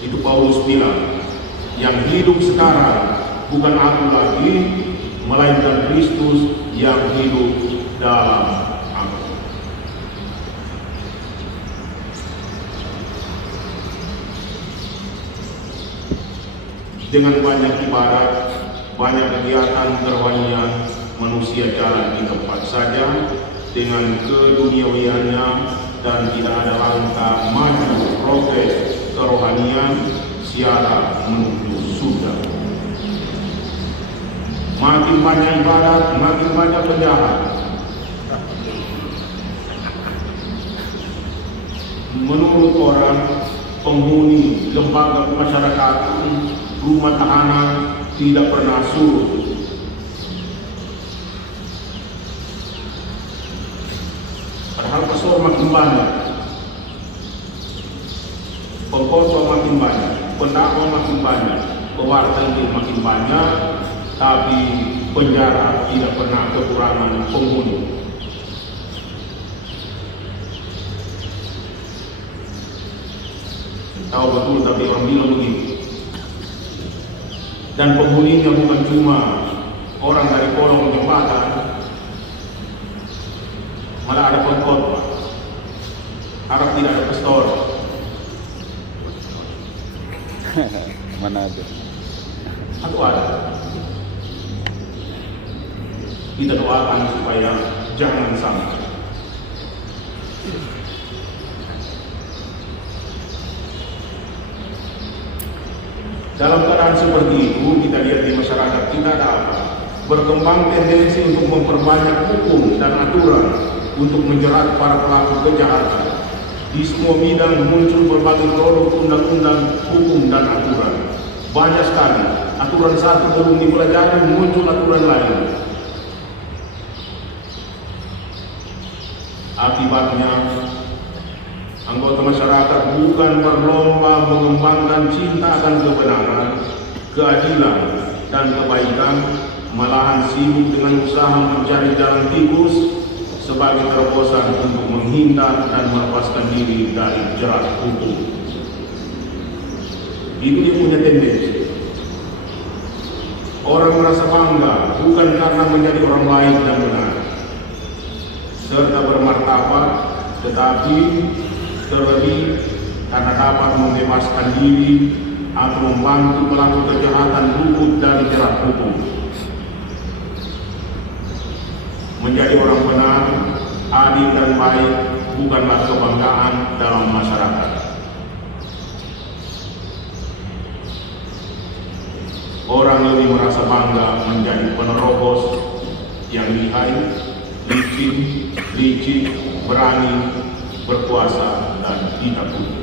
Itu Paulus bilang, yang hidup sekarang bukan aku lagi, melainkan Kristus yang hidup dalam aku. Dengan banyak ibadat, banyak kegiatan kerohanian, manusia jalan di tempat saja dengan keduniawiannya dan tidak ada langkah maju progres kerohanian siara menuju surga. Makin banyak ibadat, makin banyak penjahat. Menurut orang, penghuni lembaga pemasyarakatan, rumah tahanan tidak pernah surut. Padahal pastor makin banyak, pengkhotbah makin banyak, pendakwah makin banyak, pewarta Injil makin banyak, tapi penjara tidak pernah kekurangan penghuni. Tahu betul, tapi orang bilang begini. Dan penghuninya bukan cuma orang dari kolong jembatan, malah ada pengkhotbah. Harap tidak ada pastor. Mana ada? Atau ada. Kita doakan supaya jangan sampai. Dalam keadaan seperti itu, kita lihat di masyarakat kita ada apa? Berkembang tendensi untuk memperbanyak hukum dan aturan untuk menjerat para pelaku kejahatan. Di semua bidang muncul berbagai produk undang-undang, hukum dan aturan. Banyak sekali. Aturan satu belum dipelajari, muncul aturan lain. Akibatnya, anggota masyarakat bukan berlomba mengembangkan cinta dan kebenaran, keadilan dan kebaikan, malahan sibuk dengan usaha mencari jalan tikus sebagai terobosan untuk menghindar dan melepaskan diri dari jerat hukum. Itu dia punya tendensi. Orang merasa bangga bukan karena menjadi orang baik dan benar, serta bermartabat, tetapi terlebih karena dapat membebaskan diri atau membantu pelaku kejahatan luput dari jerat hukum. Menjadi orang benar, adil dan baik bukanlah kebanggaan dalam masyarakat. Orang lebih merasa bangga menjadi penerobos yang lihai, licik, berani, berkuasa dan ditakuti.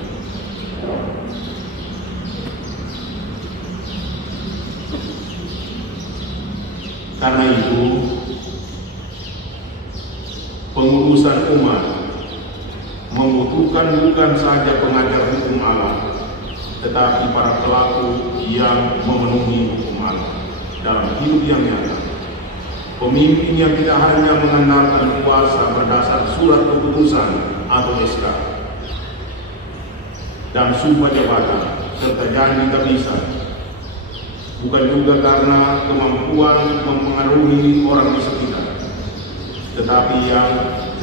Karena itu, pengurusan umat membutuhkan bukan saja pengajar hukum Allah, tetapi para pelaku yang memenuhi hukum Allah dalam hidup yang nyata. Pemimpin yang tidak hanya mengandalkan kuasa berdasar surat keputusan atau SK dan sumpah jabatan serta janji terlisan, bukan juga karena kemampuan mempengaruhi orang di sekitar, tetapi yang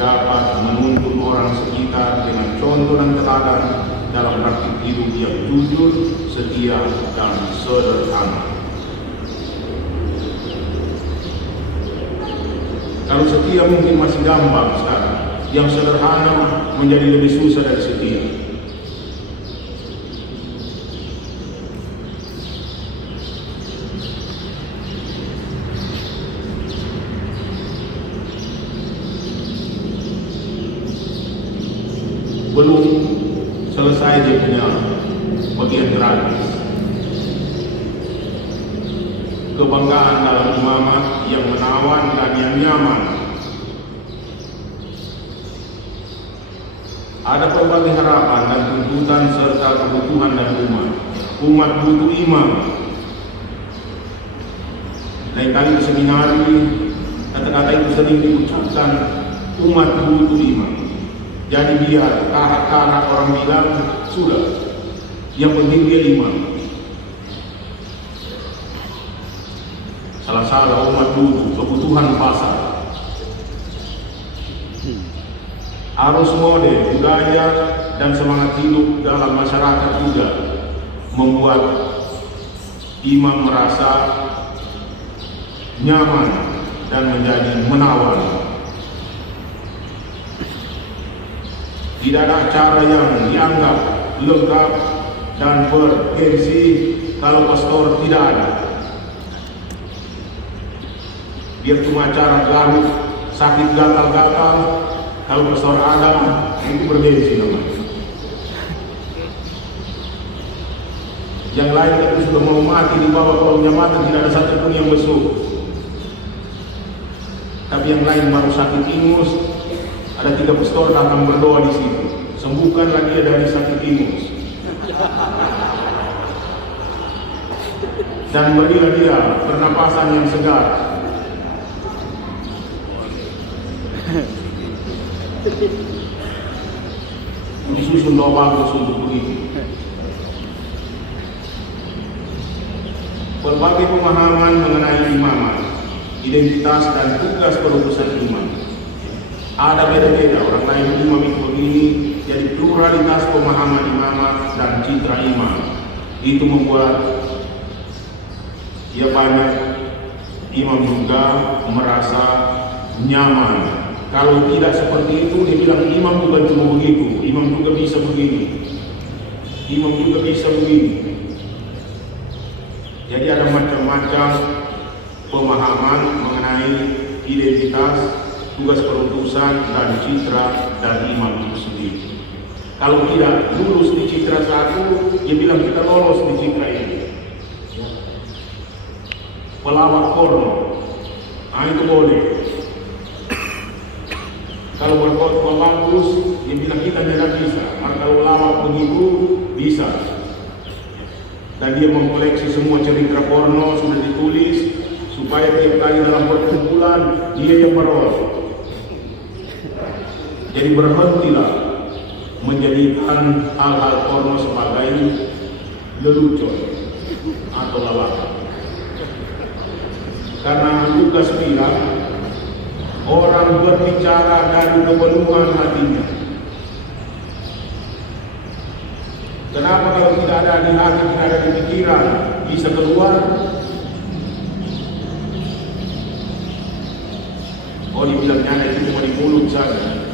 dapat menuntun orang sekitar dengan contoh dan teladan dalam praktik hidup yang jujur, setia, dan sederhana. Kalau setia mungkin masih gampang sekarang, yang sederhana menjadi lebih susah dari setia. Belum selesai dia punya bagian gratis. kebanggaan dalam imamat yang menawan dan yang nyaman. Ada berbagai harapan dan tuntutan serta kebutuhan dan umat. Umat butuh imam. Lain kali di seminari, kata-kata itu sering diucapkan, umat butuh imam. Jadi biar tahap-tahap orang bilang, sudah, yang penting dia imam. Salah-salah umat butuh, kebutuhan pasar. Arus mode, budaya, dan semangat hidup dalam masyarakat juga membuat imam merasa nyaman dan menjadi menawan. Tidak ada acara yang dianggap lengkap dan bergengsi kalau pastor tidak ada. Dia cuma acara garuk, sakit gatal-gatal, kalau pastor ada, itu bergengsi namanya. Yang lain itu sudah mau mati di bawah kolongnya mati, tidak ada satu pun yang besuk. Tapi yang lain baru sakit ingus, ada 3 pastor datang berdoa di situ. Sembuhkanlah dia dari sakit ingus. Dan berilah dia pernapasan yang segar. Disusun doa bagus untuk begitu. Berbagai pemahaman mengenai imamat, identitas dan tugas perutusan imam. Ada beda-beda, orang lain imam itu begini, jadi pluralitas pemahaman imamat dan citra imam. Itu membuat ya banyak imam juga merasa nyaman. Kalau tidak seperti itu, dia bilang imam bukan cuma begitu, imam juga bisa begini, imam juga bisa begini. Jadi ada macam-macam pemahaman mengenai identitas, tugas perutusan, dan citra dari imam itu sendiri. Kalau tidak lulus di citra satu, dia bilang kita lolos di citra ini. Pelawak porno, itu boleh. Kalau berkhotbah bagus, dia bilang kita tidak bisa. Maka kalau lawak begitu, bisa. Dan dia mengkoleksi semua cerita porno sudah ditulis supaya tiap kali dalam perkumpulan dia yang berol. Jadi berhentilah menjadikan hal-hal porno sebagai lelucon atau lawakan. Karena Lukas bilang orang berbicara dari kepenuhan hatinya. Kenapa kalau tidak ada di hati, tidak ada di pikiran, bisa keluar? Oh, dibilangnya ada itu cuma di mulut saja.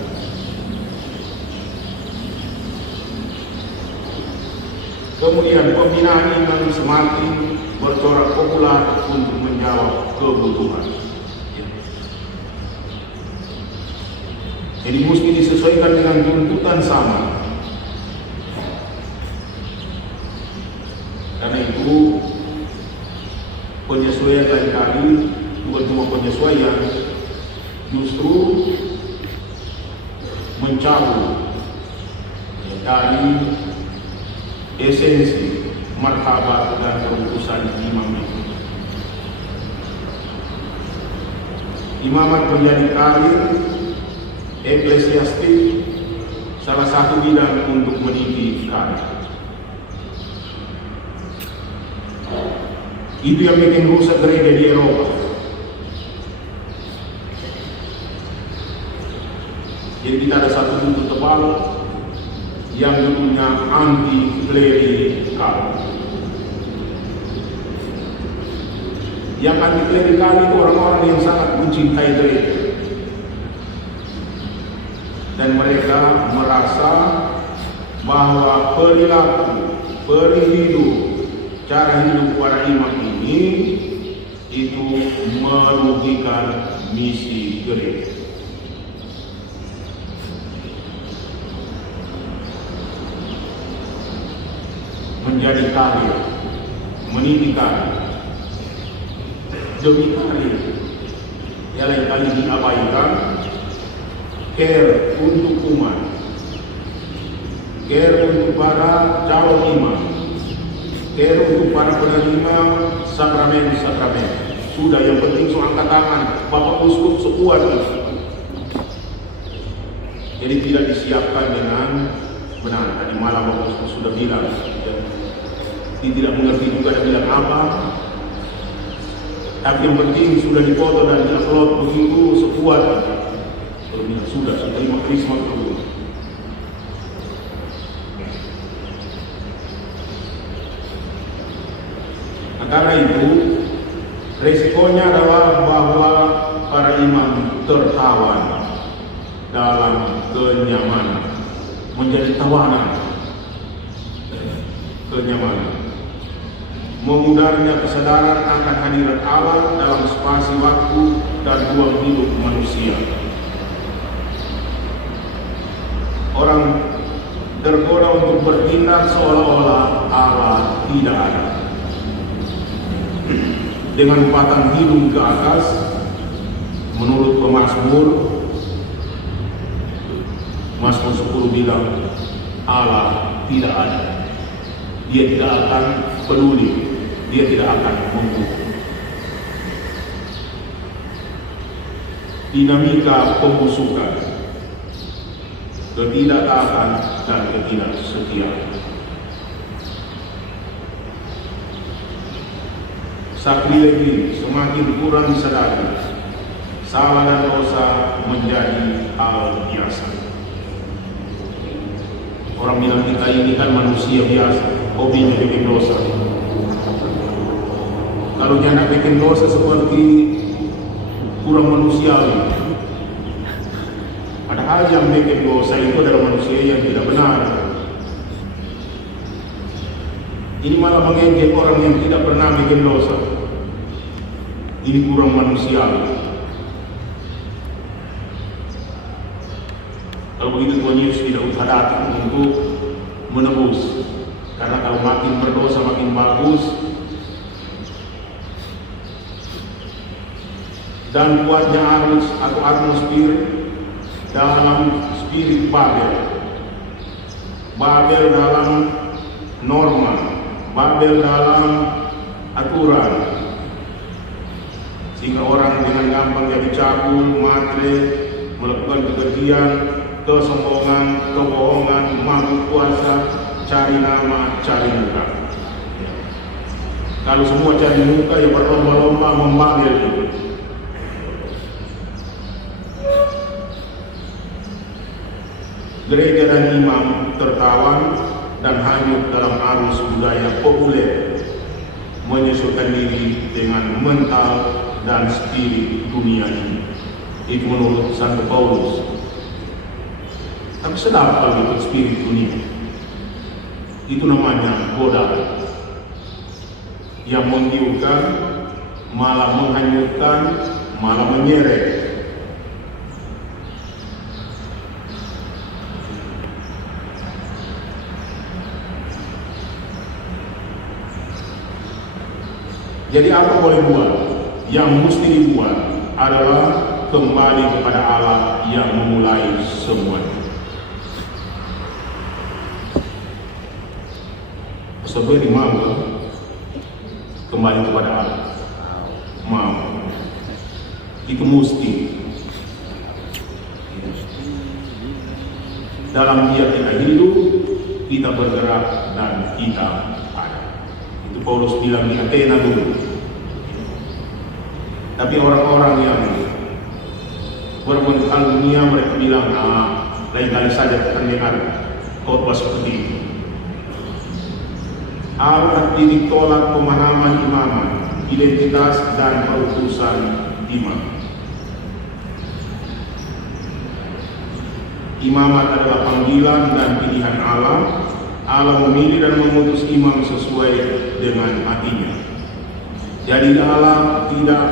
Kemudian pembinaan iman semakin bercorak populer untuk menjawab kebutuhan. Jadi mesti disesuaikan dengan tuntutan sama. Karena itu penyesuaian lain kali bukan cuma penyesuaian, justru mencabut dari esensi martabat dan keputusan imam itu. Imamat menjadi karir eklesiastik, salah satu bidang untuk mendidik karir. Itu yang bikin rusak gereja di Eropa. Jadi kita ada satu buku tebal yang dulunya anti klerikal. Yang anti klerikal itu orang-orang yang sangat mencintai gereja. Dan mereka merasa bahwa perilaku, perihidup, cara hidup para imam ini itu merugikan misi gereja. Menjadi karir, mendidik karir. demi karir. Yang lain kali diabaikan. Care untuk umat, care untuk para calon imam, care untuk para penerima sakramen-sakramen. Sudah, yang penting so angkat tangan, Bapak Uskup sekuat. Jadi tidak disiapkan dengan benar. Tadi malam Bapak Uskup sudah bilang, tidak mengerti juga dia bilang apa. Tapi yang penting sudah dipoto dan diupload begitu sekuat. Sudah terima krisma dulu. Nah, karena itu resikonya adalah bahwa para imam tertawan dalam kenyamanan, menjadi tawanan kenyamanan, memudarnya kesadaran akan hadirat Allah dalam spasi waktu dan ruang hidup manusia. Orang tergoda untuk bertindak seolah-olah Allah tidak ada. Dengan patang hidung ke atas, menurut pemazmur, Mazmur 10 bilang, Allah tidak ada. Dia tidak akan peduli, dia tidak akan menghukum. Dinamika pembusukan, ketidaktaatan dan ketidaksetiaan. Sakrilegi semakin kurang disadari, salah dan dosa menjadi hal biasa. Orang bilang kita ini kan manusia biasa, hobinya bikin dosa. Kalau dia nak bikin dosa seperti kurang manusiawi. Padahal yang bikin dosa itu adalah manusia yang tidak benar. Ini malah mengejek orang yang tidak pernah bikin dosa. Ini kurang manusiawi. Kalau begitu Tuhan Yesus tidak usah datang untuk menebus. Karena kalau makin berdosa makin bagus. Dan kuatnya arus atau atmosfer dalam spirit Babel. Babel dalam norma, Babel dalam aturan. Sehingga orang dengan gampang jadi cabul, matre, melakukan kekejian, kesombongan, kebohongan, mabuk puasa, cari nama, cari muka. Kalau semua cari muka, ya berlomba-lomba membabel itu. Gereja dan imam tertawan dan hanyut dalam arus budaya populer, menyesuaikan diri dengan mental dan spirit dunia ini. Itu menurut Santo Paulus. Tapi sedap kalau ikut spirit dunia. Itu namanya godaan yang menggiurkan, malah menghanyutkan, malah menyeret. Jadi apa boleh buat? Yang mesti dibuat adalah kembali kepada Allah yang memulai semuanya. Sebenarnya mau kembali kepada Allah. Mau. Itu mesti. Dalam dia kita hidup, kita bergerak dan kita ada. Itu Paulus bilang di Athena dulu. Tapi orang-orang yang bermental dunia mereka bilang, lain kali saja kita dengar khotbah seperti itu. Allah ditolak pemahaman imaman, identitas dan perutusan imam. Imamat adalah panggilan dan pilihan Allah. Allah memilih dan memutus imam sesuai dengan hatinya. Jadi Allah tidak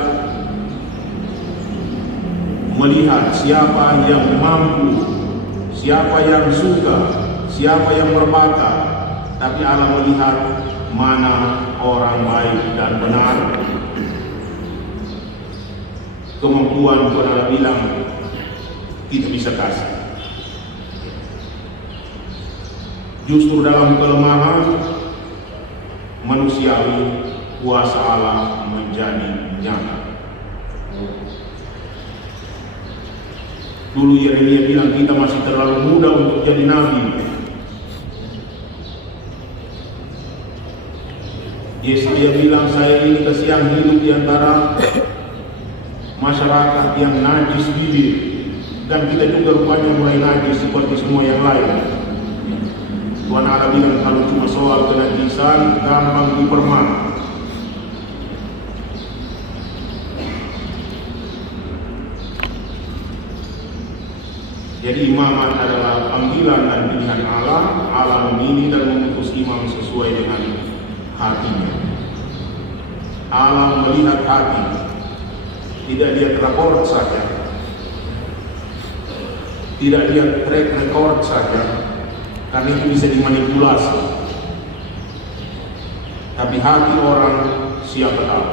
melihat siapa yang mampu, siapa yang suka, siapa yang berbakat, tapi Allah melihat mana orang baik dan benar, kemampuan Tuhan Allah bilang kita bisa kasih. Justru dalam kelemahan manusiawi, kuasa Allah menjadi nyata. Dulu Yeremia bilang kita masih terlalu muda untuk jadi nabi. Yesaya bilang saya ini kasihan hidup di antara masyarakat yang najis bibir, dan kita juga rupanya mulai najis seperti semua yang lain. Tuhan Allah bilang kalau cuma soal kenajisan gampang dipermak. Jadi imamat adalah panggilan dan pilihan Allah. Allah memilih dan mengutus imam sesuai dengan hatinya. Allah melihat hati, tidak lihat raport saja, tidak lihat track record saja, karena itu bisa dimanipulasi. Tapi hati orang siapa tahu,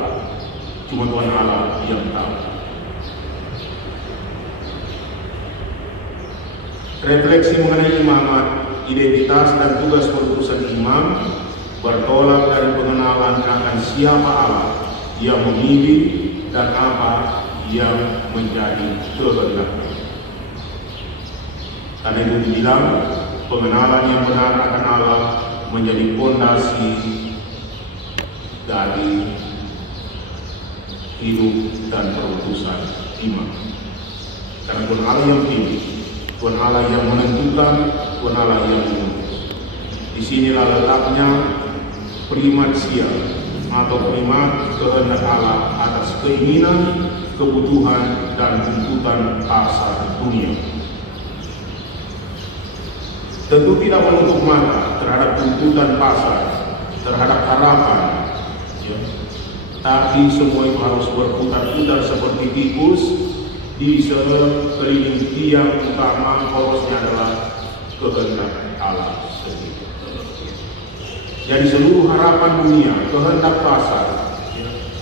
cuma Tuhan Allah yang tahu. Refleksi mengenai imamat, identitas dan tugas perutusan imam bertolak dari pengenalan akan siapa Allah yang memilih dan apa yang menjadi kehendaknya. Karena itu dibilang pengenalan yang benar akan Allah menjadi fondasi dari hidup dan perutusan imam. Karena Tuhan Allah yang pilih, Tuhan Allah yang menentukan, Tuhan Allah yang mengutus. Disinilah letaknya primatsia atau primat kehendak Allah atas keinginan, kebutuhan, dan tuntutan pasar dunia. Tentu tidak menutup mata terhadap tuntutan pasar, terhadap harapan, ya. Tapi semua itu harus berputar-putar seperti tikus di sekeliling tiang utama. Porosnya adalah kehendak Allah sendiri. Jadi seluruh harapan dunia, kehendak pasar,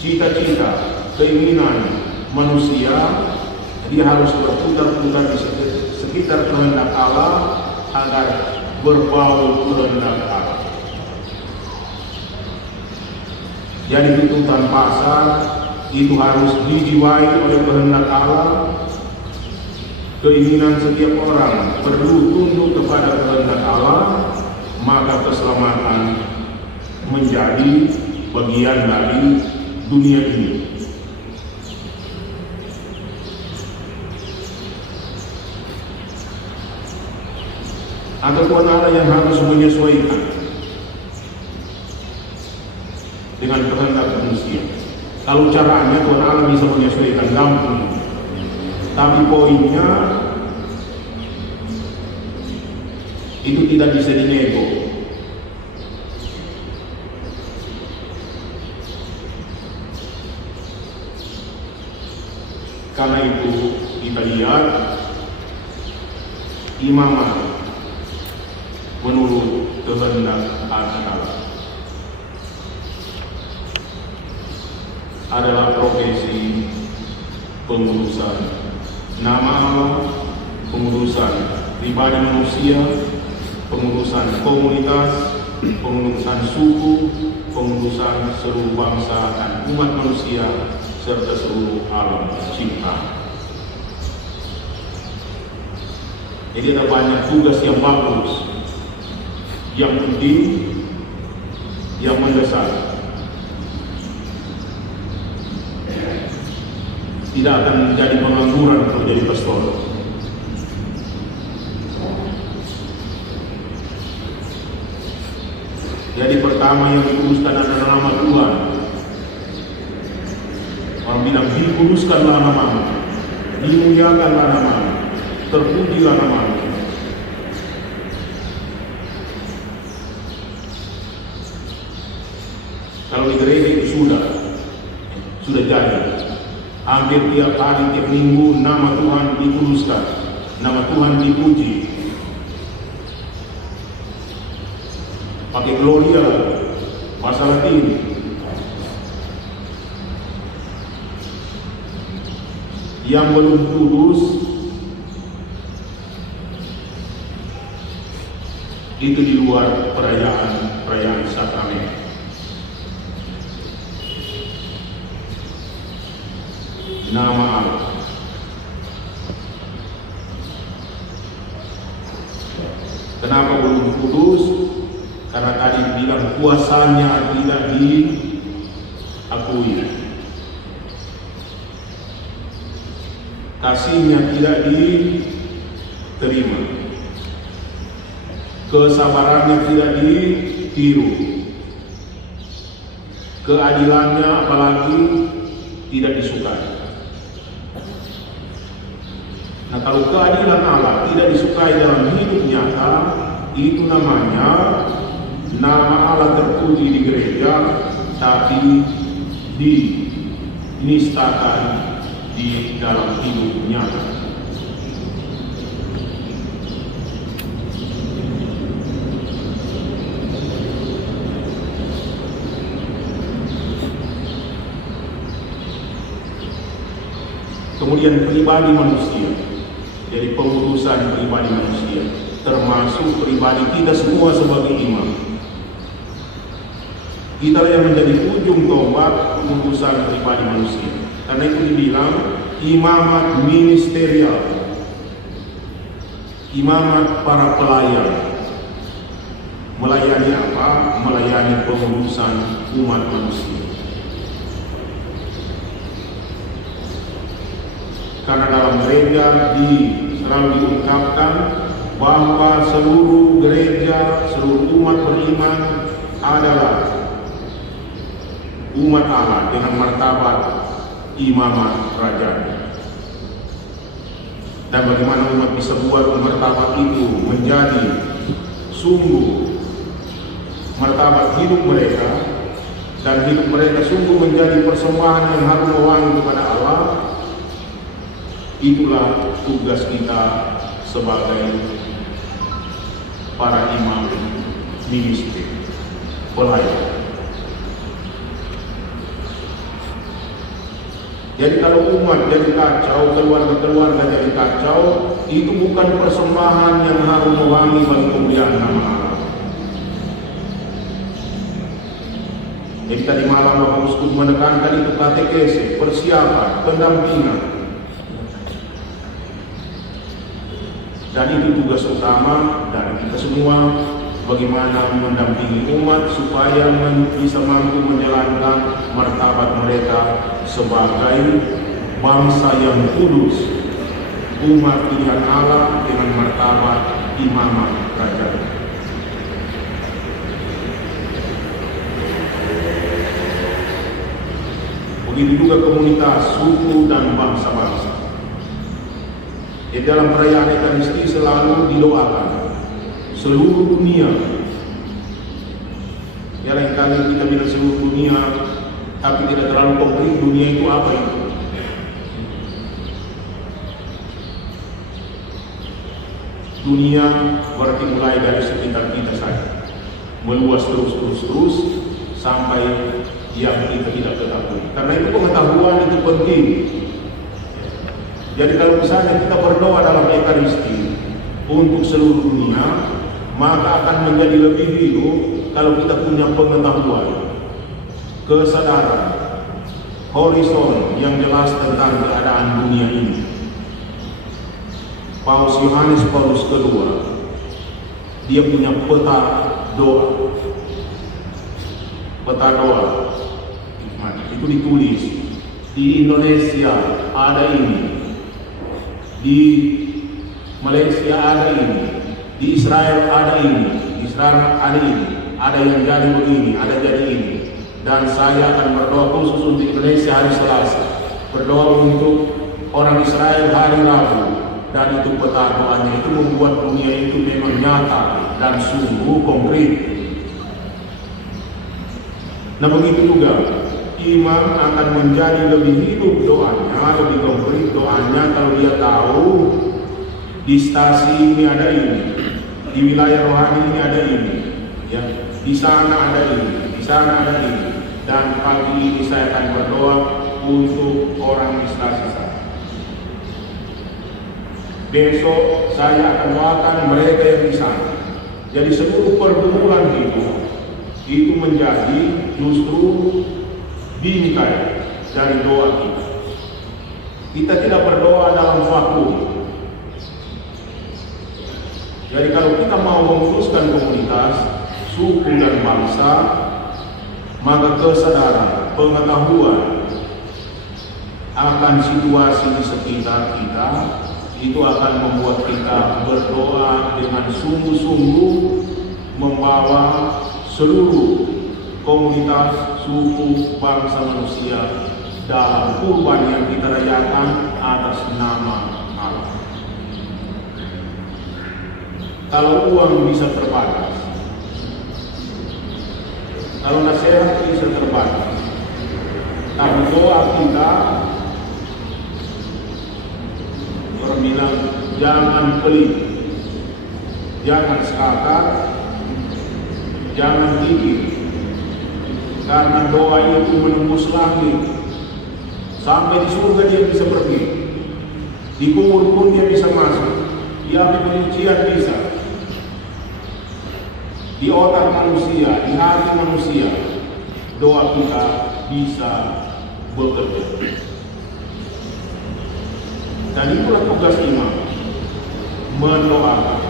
cita-cita, keinginan manusia, dia harus berputar-putar di sekitar kehendak Allah agar berbau kehendak Allah. Jadi tuntutan pasar itu harus dijiwai oleh kehendak Allah. Keinginan setiap orang perlu tunduk kepada kehendak Allah, maka keselamatan menjadi bagian dari dunia ini. Atau Tuhan Allah yang harus menyesuaikan dengan kehendak manusia. Kalau caranya Tuhan Allah bisa menyesuaikan gampang, tapi poinnya itu tidak bisa dinego. Karena itu kita lihat imamat menurut kehendak Allah adalah profesi pengurusan nama Allah, pengurusan pribadi manusia, pengurusan komunitas, pengurusan suku, pengurusan seluruh bangsa dan umat manusia serta seluruh alam cipta. Jadi ada banyak tugas yang bagus, yang penting, yang mendesak. Tidak akan menjadi pengangguran kalau jadi pastor. Jadi pertama yang dikuduskan adalah nama Tuhan. Orang bilang dikuduskanlah namamu, dimuliakanlah namamu, terpujilah namamu. Kalau di gereja itu sudah jadi. Hampir tiap hari, tiap minggu nama Tuhan dikuduskan, nama Tuhan dipuji. Pakai Gloria, bahasa Latin. yang belum kudus itu di luar perayaan sakramen. Nama Allah. Kenapa belum kudus? Karena tadi bilang kuasanya tidak diakui, kasihnya tidak diterima, kesabarannya tidak ditiru, keadilannya apalagi tidak disukai. Nah, kalau keadilan Allah tidak disukai dalam hidup nyata, itu namanya nama Allah terpuji di gereja, tapi dinistakan di dalam hidup nyata. Kemudian pribadi manusia, jadi pengurusan pribadi manusia, termasuk pribadi kita semua sebagai imam. Kita yang menjadi ujung tombak pengurusan pribadi manusia. Karena itu dibilang imamat ministerial, imamat para pelayan. Melayani apa? Melayani pengurusan umat manusia. Karena dalam gereja selalu diungkapkan bahwa seluruh gereja, seluruh umat beriman adalah umat Allah dengan martabat imamat kerajaan. Dan bagaimana umat bisa buat martabat itu menjadi sungguh martabat hidup mereka, dan hidup mereka sungguh menjadi persembahan yang harum mewangi kepada Allah. Itulah tugas kita sebagai para imam ministry, pelayan. Jadi kalau umat jadi kacau, keluarga-keluarga jadi kacau, itu bukan persembahan yang harum mewangi bagi kemuliaan nama Allah. Jadi tadi malam Bapak Uskup menekankan itu katekese, persiapan, pendampingan. Dan itu tugas utama dari kita semua, bagaimana mendampingi umat supaya bisa mampu menjalankan martabat mereka sebagai bangsa yang kudus, umat pilihan Allah dengan martabat imamat kerajaan. Begitu juga komunitas, suku, dan bangsa-bangsa. Di dalam perayaan Ekaristi selalu didoakan seluruh dunia. Ya, lain kali kita bilang seluruh dunia, tapi tidak terlalu konkret. Dunia itu apa itu? Dunia berarti mulai dari sekitar kita saja, meluas terus sampai yang kita tidak ketahui. Karena itu pengetahuan itu penting. Jadi kalau misalnya kita berdoa dalam Ekaristi untuk seluruh dunia, maka akan menjadi lebih hidup kalau kita punya pengetahuan, kesadaran, horizon yang jelas tentang keadaan dunia ini. Paus Yohanes Paulus II, dia punya peta doa. Peta doa itu ditulis di Indonesia ada ini, di Malaysia ada ini, di Israel ada ini, di Israel ada ini, ada yang jadi begini, ada jadi ini. Dan saya akan berdoa khusus untuk Indonesia hari Selasa, berdoa untuk orang Israel hari Rabu. Dan itu peta doanya itu membuat dunia itu memang nyata dan sungguh konkret. Nah, begitu juga imam akan menjadi lebih hidup doanya, lebih konkret doanya kalau dia tahu di stasi ini ada ini, di wilayah rohani ini ada ini, ya, di sana ada ini, di sana ada ini. Dan pagi ini saya akan berdoa untuk orang di stasi sana. Besok saya akan doakan mereka yang di sana. Jadi seluruh pergumulan itu menjadi justru bingkai dari doa kita. Kita tidak berdoa dalam vakum. Jadi kalau kita mau memutuskan komunitas, suku dan bangsa, maka kesadaran, pengetahuan akan situasi di sekitar kita itu akan membuat kita berdoa dengan sungguh-sungguh membawa seluruh komunitas, suku, bangsa manusia dalam kurban yang kita rayakan atas nama Allah. Kalau uang bisa terbatas, kalau nasihat bisa terbatas, tapi doa kita, orang bilang jangan pelit, jangan sekakar, jangan gigit, karena doa itu menembus langit. Sampai di surga dia bisa pergi, di kubur pun dia bisa masuk, di api penyucian bisa, di otak manusia, di hati manusia, doa kita bisa bekerja. Dan itulah tugas imam, mendoakan.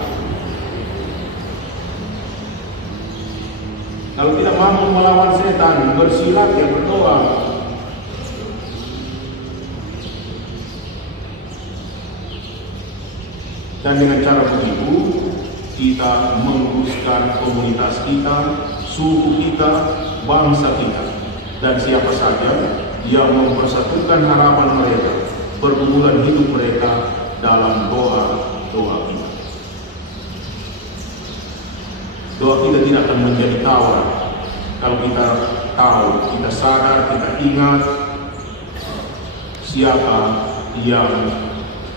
Kalau tidak mampu melawan setan, bersilat ya berdoa. Dan dengan cara begitu, kita menguruskan komunitas kita, suku kita, bangsa kita, dan siapa saja yang mempersatukan harapan mereka, pergumulan hidup mereka dalam doa kita. Doa kita tidak akan menjadi tawar kalau kita tahu, kita sadar, kita ingat siapa yang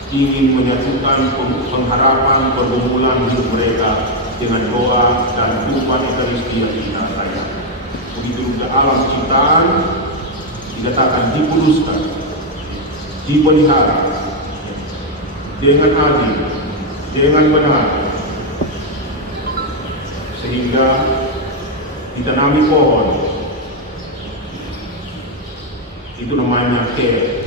ingin menyatukan pengharapan pergumulan hidup mereka dengan doa dan kurban Ekaristi yang kita rayakan. Begitu juga alam ciptaan dikatakan dikuduskan, dipelihara dengan adil, dengan benar, sehingga ditanami pohon. Itu namanya care,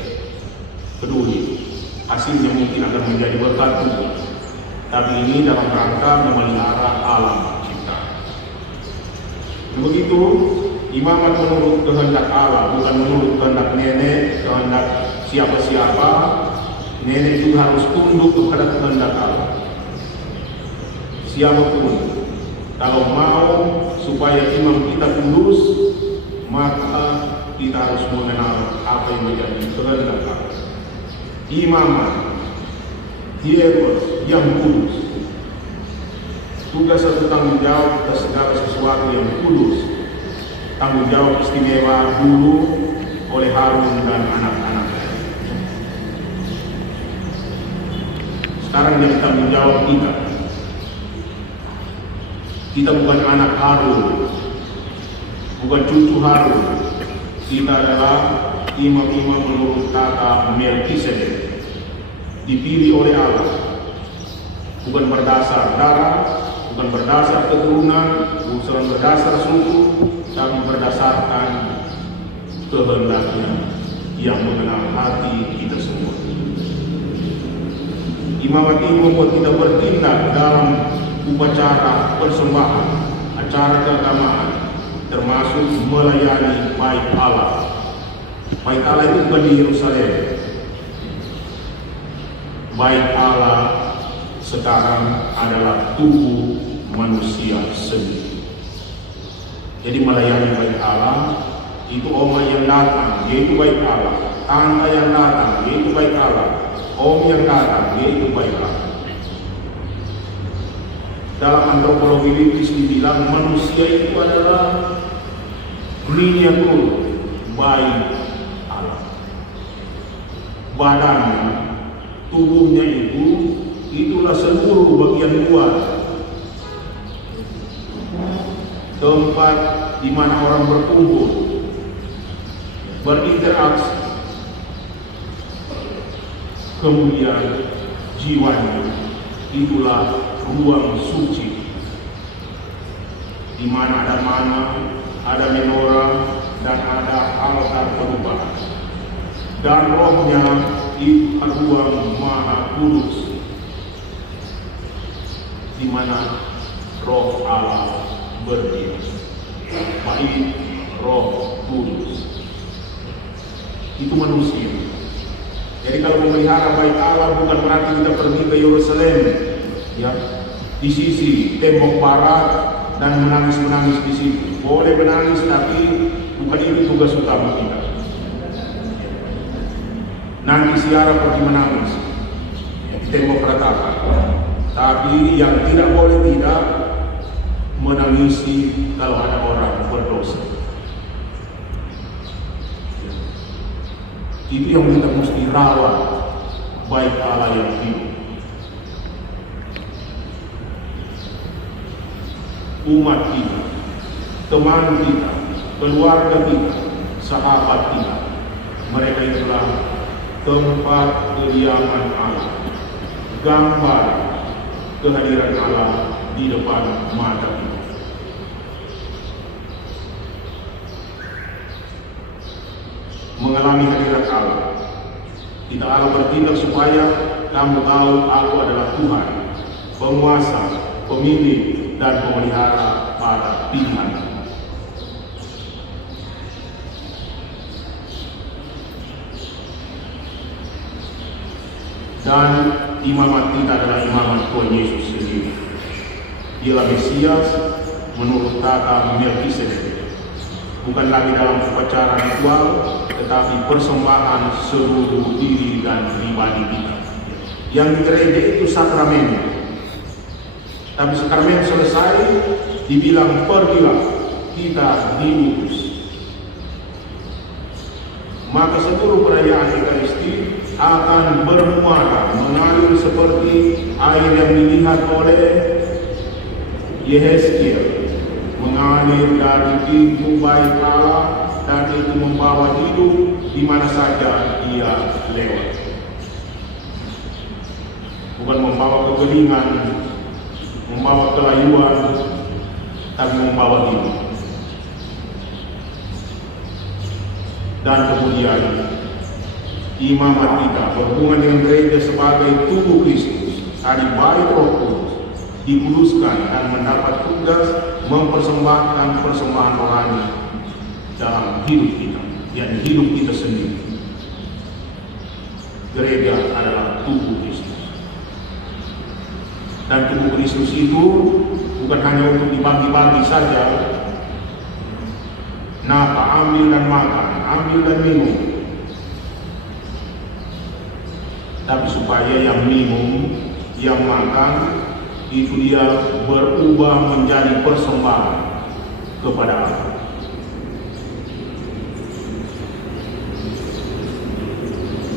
peduli. Hasilnya mungkin akan menjadi berkat juga, tapi ini dalam rangka memelihara alam cipta. Begitu imamat menurut kehendak Allah, bukan menurut kehendak nenek, kehendak siapa-siapa. Nenek juga harus tunduk kepada kehendak Allah. Siapapun, kalau mau supaya imam kita kudus, maka kita harus mengenal apa yang menjadi kehendak Allah. Imamat, hierarkis yang kudus, tugas atau tanggung jawab atas segala sesuatu yang kudus, tanggung jawab istimewa dulu oleh Harun dan anak-anaknya. Sekarang jadi tanggung jawab kita. Kita bukan anak Harun, bukan cucu Harun. Kita adalah imam-imam menurut tata Melkisedek, dipilih oleh Allah, bukan berdasar darah, bukan berdasar keturunan, bukan berdasar suku, tapi berdasarkan kehendaknya yang mengenal hati kita semua. Imamat ini membuat kita bertindak dalam upacara persembahan, acara keagamaan, termasuk melayani bait Allah. Bait Allah itu bukan di Yerusalem. Bait Allah sekarang adalah tubuh manusia sendiri. Jadi melayani bait Allah itu oma yang datang, yaitu bait Allah. Tante yang datang, yaitu bait Allah. Om yang datang, yaitu bait Allah. Dalam antropologi Inggris dibilang manusia itu adalah miniatur bait Allah. Badannya, tubuhnya itulah seluruh bagian luar, tempat di mana orang berkumpul, berinteraksi. Kemudian jiwanya, itulah ruang suci, di mana ada mana, ada menorah, dan ada altar perubahan. Dan rohnya itu ruang maha kudus, di mana roh Allah berdiam, baik roh kudus. Itu manusia. Jadi kalau memelihara bait Allah bukan berarti kita pergi ke Yerusalem, ya, di sisi tembok barat dan menangis-menangis di situ. Boleh menangis, tapi bukan itu tugas utama kita. Nanti siara pergi menangis di tembok ratapan. Tapi yang tidak boleh tidak menangisi kalau ada orang berdosa. Itu yang kita mesti rawat, baik Allah yang hidup. Umat kita, teman kita, keluarga kita, sahabat kita, mereka itulah tempat kediaman Allah, gambar kehadiran Allah di depan mata kita. Mengalami hadirat Allah, kita Allah bertindak supaya kamu tahu aku adalah Tuhan, penguasa, pemilik, dan pemelihara para pilihan. Dan imamat kita adalah imamat Tuhan Yesus sendiri. Dialah Mesias menurut tata Melkisedek, bukan lagi dalam upacara ritual, tetapi persembahan seluruh diri dan pribadi kita. Yang di gereja itu sakramen. Tapi sakramen selesai, dibilang pergilah, kita diutus. Maka seluruh perayaan Ekaristi akan bermuara mengalir seperti air yang dilihat oleh Yehezkiel, mengalir dari pintu bait Allah, dan itu membawa hidup di mana saja ia lewat. Bukan membawa kekeringan, membawa kelayuan, tapi membawa hidup. Dan kemudian imamat kita berhubungan dengan gereja sebagai tubuh Kristus, tadi baik Roh Kudus, dikuduskan dan mendapat tugas mempersembahkan persembahan rohani dalam hidup kita, yakni hidup kita sendiri. Gereja adalah tubuh Kristus, dan tubuh Kristus itu bukan hanya untuk dibagi-bagi saja. Napa, ambil dan makan, ambil dan minum, tapi supaya yang minum, yang makan, itu dia berubah menjadi persembahan kepada Allah.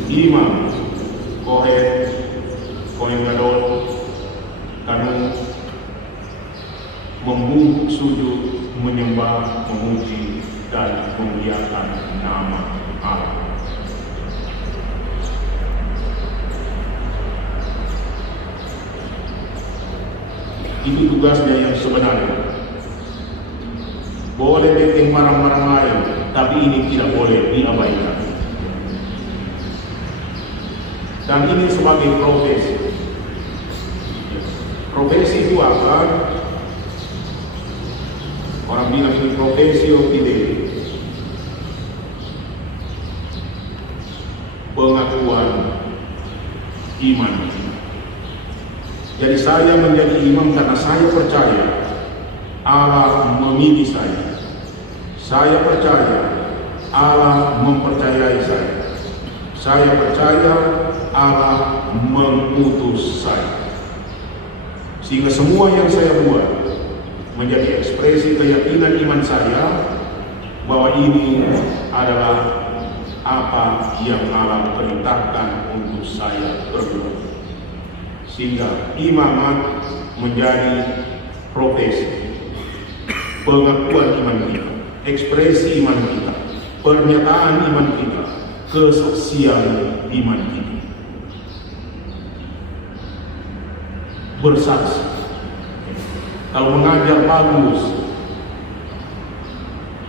Imam, Kohen Gadol, kanu membungkuk sujud, menyembah, memuji, dan memuliakan nama Allah. Itu tugasnya yang sebenarnya. Boleh bikin barang-barang lain, tapi ini tidak boleh diabaikan. Dan ini sebagai profesi. Profesi itu akan orang bilang ini profesi fidei, pengakuan iman. Jadi saya menjadi imam karena saya percaya Allah memilih saya. Saya percaya Allah mempercayai saya. Saya percaya Allah mengutus saya. Sehingga semua yang saya buat menjadi ekspresi keyakinan iman saya bahwa ini adalah apa yang Allah perintahkan untuk saya perbuat. Sehingga imamat menjadi profesi, pengakuan iman kita, ekspresi iman kita, pernyataan iman kita, kesaksian iman kita. bersaksi. Kalau mengajar bagus,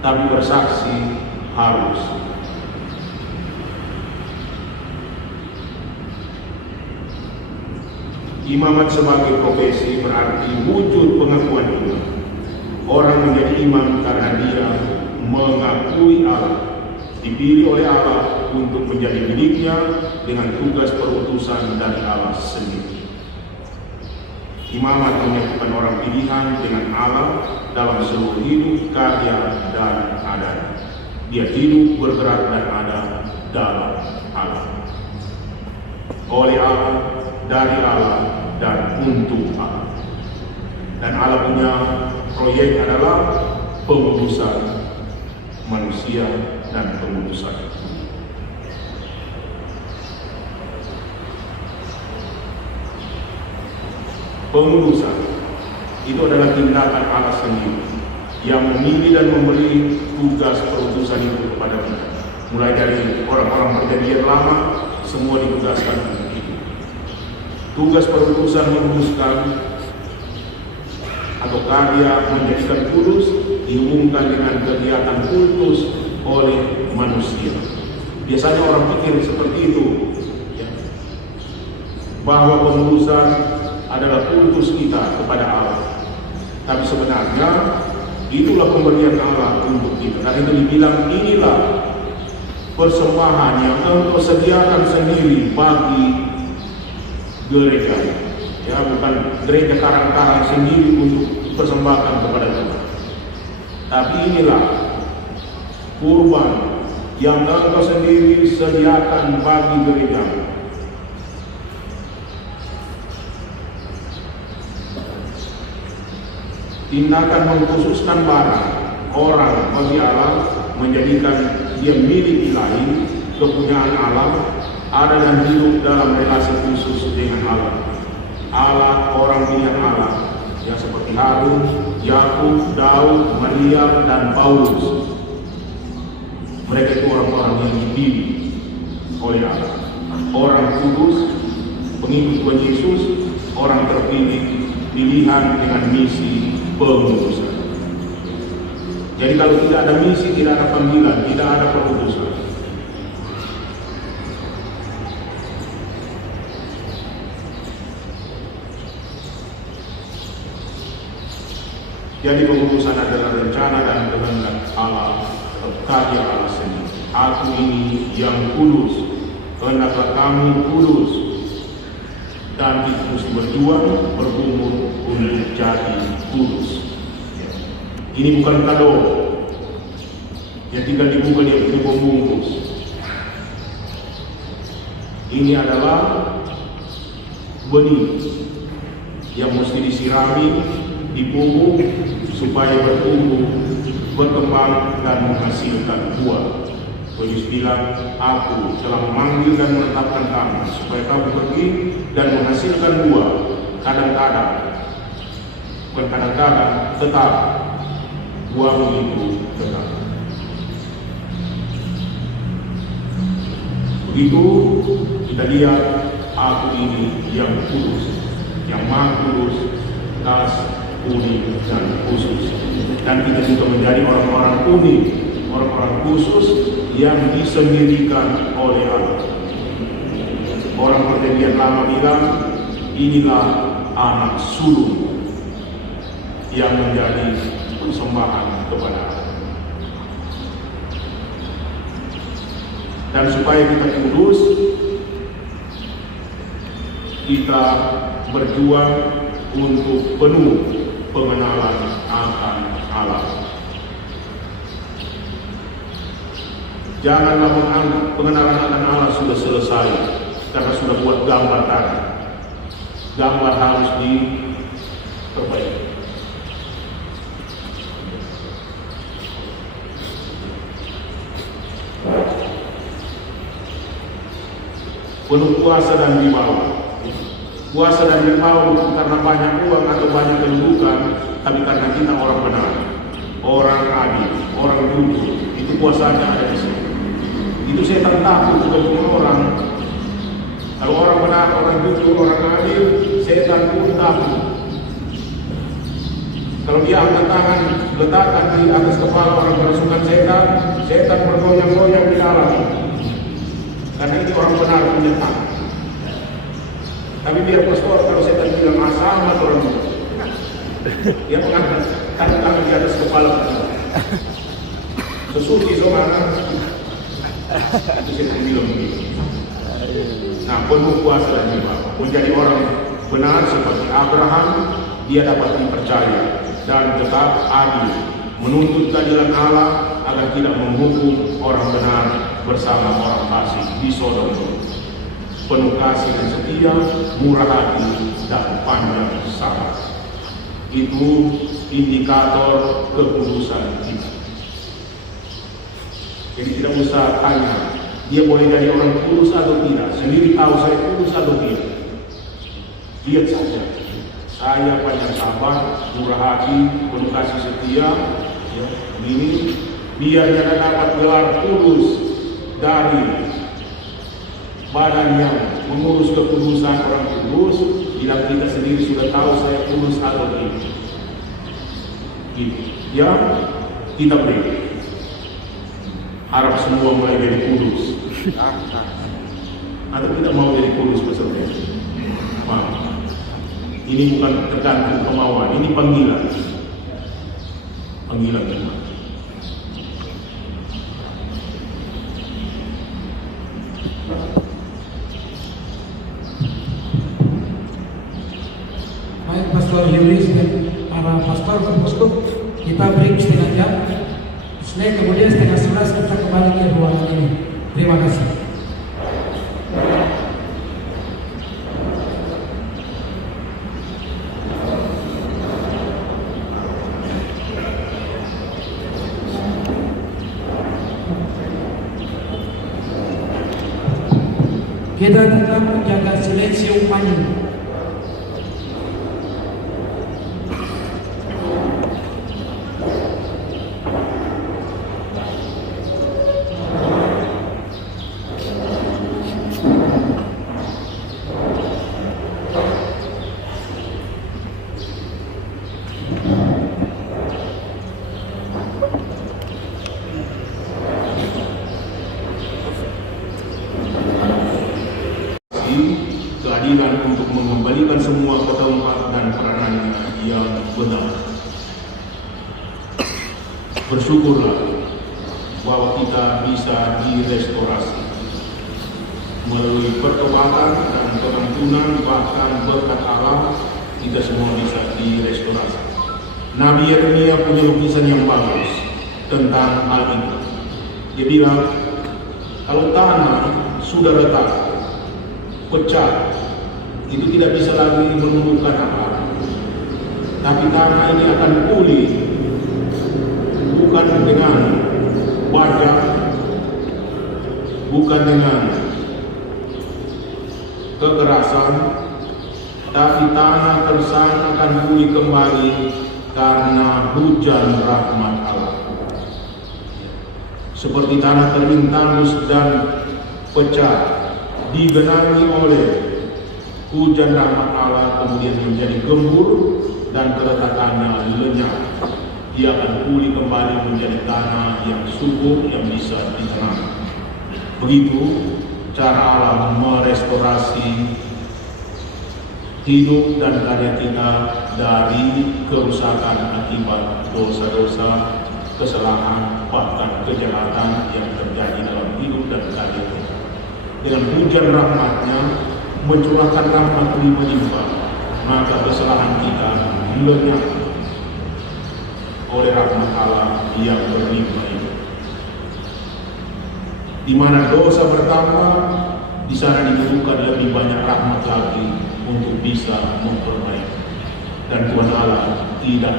tapi bersaksi harus. Imamat sebagai profesi berarti wujud pengakuan iman. Orang menjadi imam karena dia mengakui Allah, dipilih oleh Allah untuk menjadi miliknya dengan tugas perutusan dari Allah sendiri. Imamat menyatukan orang pilihan dengan Allah dalam seluruh hidup, karya, dan adat. Dia hidup, bergerak, dan ada dalam Allah. Oleh Allah, dari Allah, dan untuk Allah. Dan Allah punya proyek adalah pengudusan manusia dan pengudusan. Pengudusan itu adalah tindakan Allah sendiri yang memilih dan memberi tugas perutusan itu kepada kita. Mulai dari orang-orang perjanjian lama, semua ditugaskan untuk itu. Tugas perutusan menguduskan atau karya menjadikan kudus dihubungkan dengan kegiatan kultus oleh manusia. Biasanya orang pikir seperti itu, ya, bahwa pengudusan adalah kultus kita kepada Allah. Tapi sebenarnya itulah pemberian Allah untuk kita. Dan itu dibilang inilah persembahan yang engkau sediakan sendiri bagi gereja. Ya, bukan gereja karang-karang sendiri untuk persembahkan kepada Tuhan. Tapi inilah kurban yang engkau sendiri sediakan bagi gereja. Tindakan mengkhususkan barang orang bagi Allah, menjadikan dia milik ilahi, kepunyaan Allah, ada dan hidup dalam relasi khusus dengan Allah. Allah orang pilihan Allah, yang seperti Harun, Yakub, Daud, Maria, dan Paulus. Mereka itu orang-orang yang dipilih oleh Allah, orang kudus, pengikut Tuhan Yesus, orang terpilih, pilihan dengan misi pengudusan. Jadi kalau tidak ada misi, tidak ada panggilan, tidak ada pengudusan. Jadi pengudusan adalah rencana dan kehendak Allah, karya Allah sendiri. Aku ini yang kudus, hendaklah kamu kudus, dan kita mesti berjuang, bergumul untuk jadi kudus. Ini bukan kado yang tinggal dibuka dia itu pembungkus. Ini adalah benih yang mesti disirami, dipupuk supaya bertumbuh, berkembang, dan menghasilkan buah. Yesus bilang, aku telah memanggil dan menetapkan kamu supaya kamu pergi dan menghasilkan buah. Kadang-kadang, bukan kadang-kadang, tetap buahmu itu tetap. Begitu kita lihat, aku ini yang kudus, yang maha kudus, khas, unik, dan khusus. Dan kita juga menjadi orang-orang unik, orang-orang khusus yang disendirikan oleh Allah. Orang perjanjian lama bilang, inilah anak sulung yang menjadi persembahan kepada Allah. Dan supaya kita kudus, kita berjuang untuk penuh pengenalan akan Allah. Janganlah menganggap pengenalan akan Allah sudah selesai karena sudah buat gambar tadi. Gambar harus diperbaiki. Penuh puasa dan wibawa. Puasa dan wibawa bukan karena banyak uang atau banyak kedudukan, tapi karena kita orang benar, orang adil, orang jujur. Itu puasanya ada di sini. Itu saya takut bukan cuma orang Kalau orang benar, orang jujur, orang adil, setan pun takut. Kalau dia angkat tangan, letakkan di atas kepala orang kerasukan setan, setan bergoyang-goyang di dalam. Karena ini orang benar punya tangan. Tapi biar pastor, kalau setan bilang sama orang itu, dia mengangkat tangan di atas kepala. Sesuci saudara, itu setan bilang begitu. Nah, penuh kuasa dan jiwa menjadi orang benar seperti Abraham, dia dapat dipercaya dan tetap adil, menuntut keadilan Allah agar tidak menghukum orang benar bersama orang fasik di Sodom. Penuh kasih dan setia, murah hati dan panjang sabar. Itu indikator kekudusan kita. Jadi tidak usah tanya, dia boleh jadi orang kudus atau tidak, sendiri tahu saya kudus atau tidak. Lihat saja, saya panjang sabar, murah hati, penuh kasih setia, ya, ini biar jangan dapat gelar kudus dari badan yang mengurus kekudusan orang kudus, bila kita sendiri sudah tahu saya kudus atau tidak. Gitu. Ya, kita beri. Harap semua mulai jadi kudus. Atau tidak mau jadi kudus peserta. Ini bukan tergantung kemauan, ini panggilan. Panggilan Tuhan. Baik, Pastor Yuris dan para pastor untuk kita break setengah jam. Setelah kemudian setengah 11 kita kembali ke ruangan ini. Terima kasih. Kita tetap menjaga silensium panim. Keadilan untuk mengembalikan semua ke tempat dan peranannya yang benar. Bersyukurlah bahwa kita bisa direstorasi melalui pertobatan dan pengampunan, bahkan berkat Allah kita semua bisa direstorasi. Nabi Yeremia punya lukisan yang bagus tentang hal itu. Dia bilang, kalau tanah sudah retak, pecah, itu tidak bisa lagi menumbuhkan apa. Tapi tanah ini akan pulih, bukan dengan wajah, bukan dengan kekerasan, tapi tanah tersang akan pulih kembali karena hujan rahmat Allah. Seperti tanah kering tandus dan pecah, digenangi oleh hujan rahmat Allah, kemudian menjadi gembur dan keretakannya lenyap. Dia akan pulih kembali menjadi tanah yang subur yang bisa ditanam. Begitu cara Allah merestorasi hidup dan karya kita dari kerusakan akibat dosa-dosa, kesalahan, bahkan kejahatan yang terjadi dalam hidup dan karya kita. Dengan hujan rahmatnya mencurahkan rahmat berlimpah-limpah, maka kesalahan kita lenyap oleh rahmat Allah yang berlimpah-limpah. Di mana dosa bertambah, di sana dibutuhkan lebih banyak rahmat lagi untuk bisa memperbaiki. Dan Tuhan Allah tidak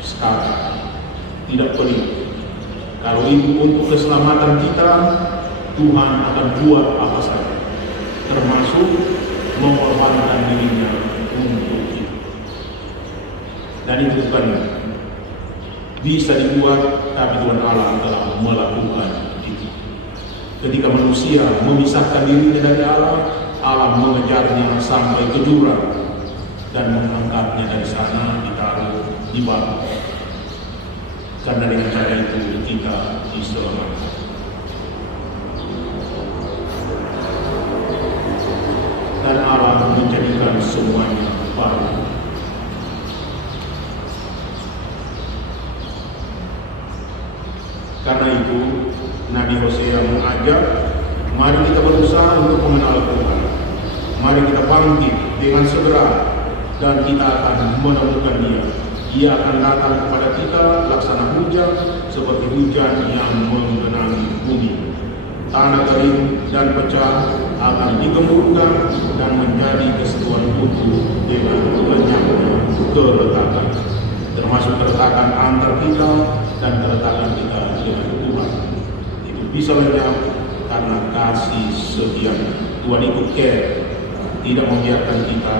sekarang, tidak pelit. Kalau itu untuk keselamatan kita, Tuhan akan buat apa saja, termasuk mengorbankan dirinya untuk kita. Dan itu bukan bisa dibuat, tapi Tuhan Allah telah melakukan itu. Ketika manusia memisahkan dirinya dari Allah, Allah mengejarnya sampai ke jurang dan mengangkatnya dari sana ditaruh di batu. Karena dengan cara itu kita diselamatkan. Dan Allah menjadikan semuanya baru. Karena itu Nabi Hosea mengajak, mari kita berusaha untuk mengenal Tuhan. Mari kita bangkit dengan segera dan kita akan menemukan Dia. Dia akan datang kepada kita laksana hujan seperti hujan yang menggenangi bumi. Tanah kering dan pecah akan digemburkan dan menjadi kesatuan utuh dengan lenyapnya keretakan, termasuk keretakan antar kita dan keretakan kita dengan Tuhan. Itu bisa lenyap karena kasih setia. Tuhan itu care, tidak membiarkan kita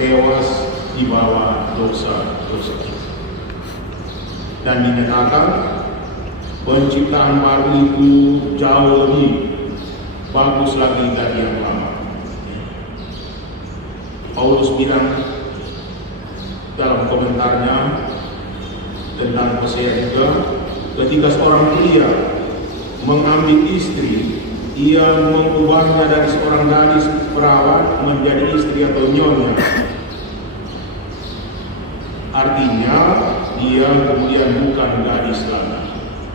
tewas di bawah dosa-dosa kita. Dan dinyatakan penciptaan baru itu jauh lebih bagus lagi dari yang lama. Paulus bilang dalam komentarnya tentang Hosea juga, ketika seorang pria mengambil istri, ia mengubahnya dari seorang gadis perawan menjadi istri atau nyonya. Artinya dia kemudian bukan gadis lagi,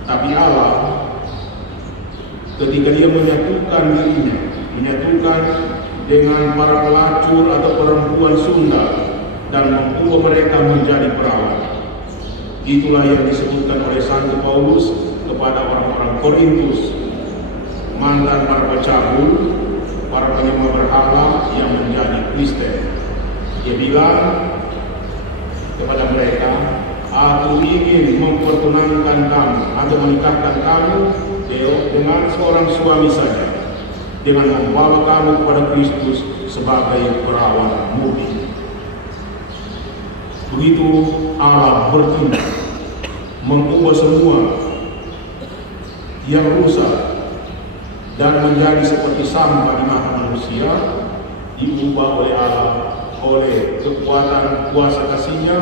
tapi Allah ketika dia menyatukan dirinya, menyatukan dengan para pelacur atau perempuan Sunda dan mengubah mereka menjadi perawan. Itulah yang disebutkan oleh Santo Paulus kepada orang-orang Korintus, mantan para pecabul, para penyembah berhala yang menjadi Kristen. Dia bilang kepada mereka, aku ingin mempertunangkan kamu atau menikahkan kamu dengan seorang suami saja, dengan membawa kamu kepada Kristus sebagai perawan murni. Begitu Allah bertindak, mengubah semua yang rusak dan menjadi seperti sampah di mata manusia, diubah oleh Allah oleh kekuatan kuasa kasih-Nya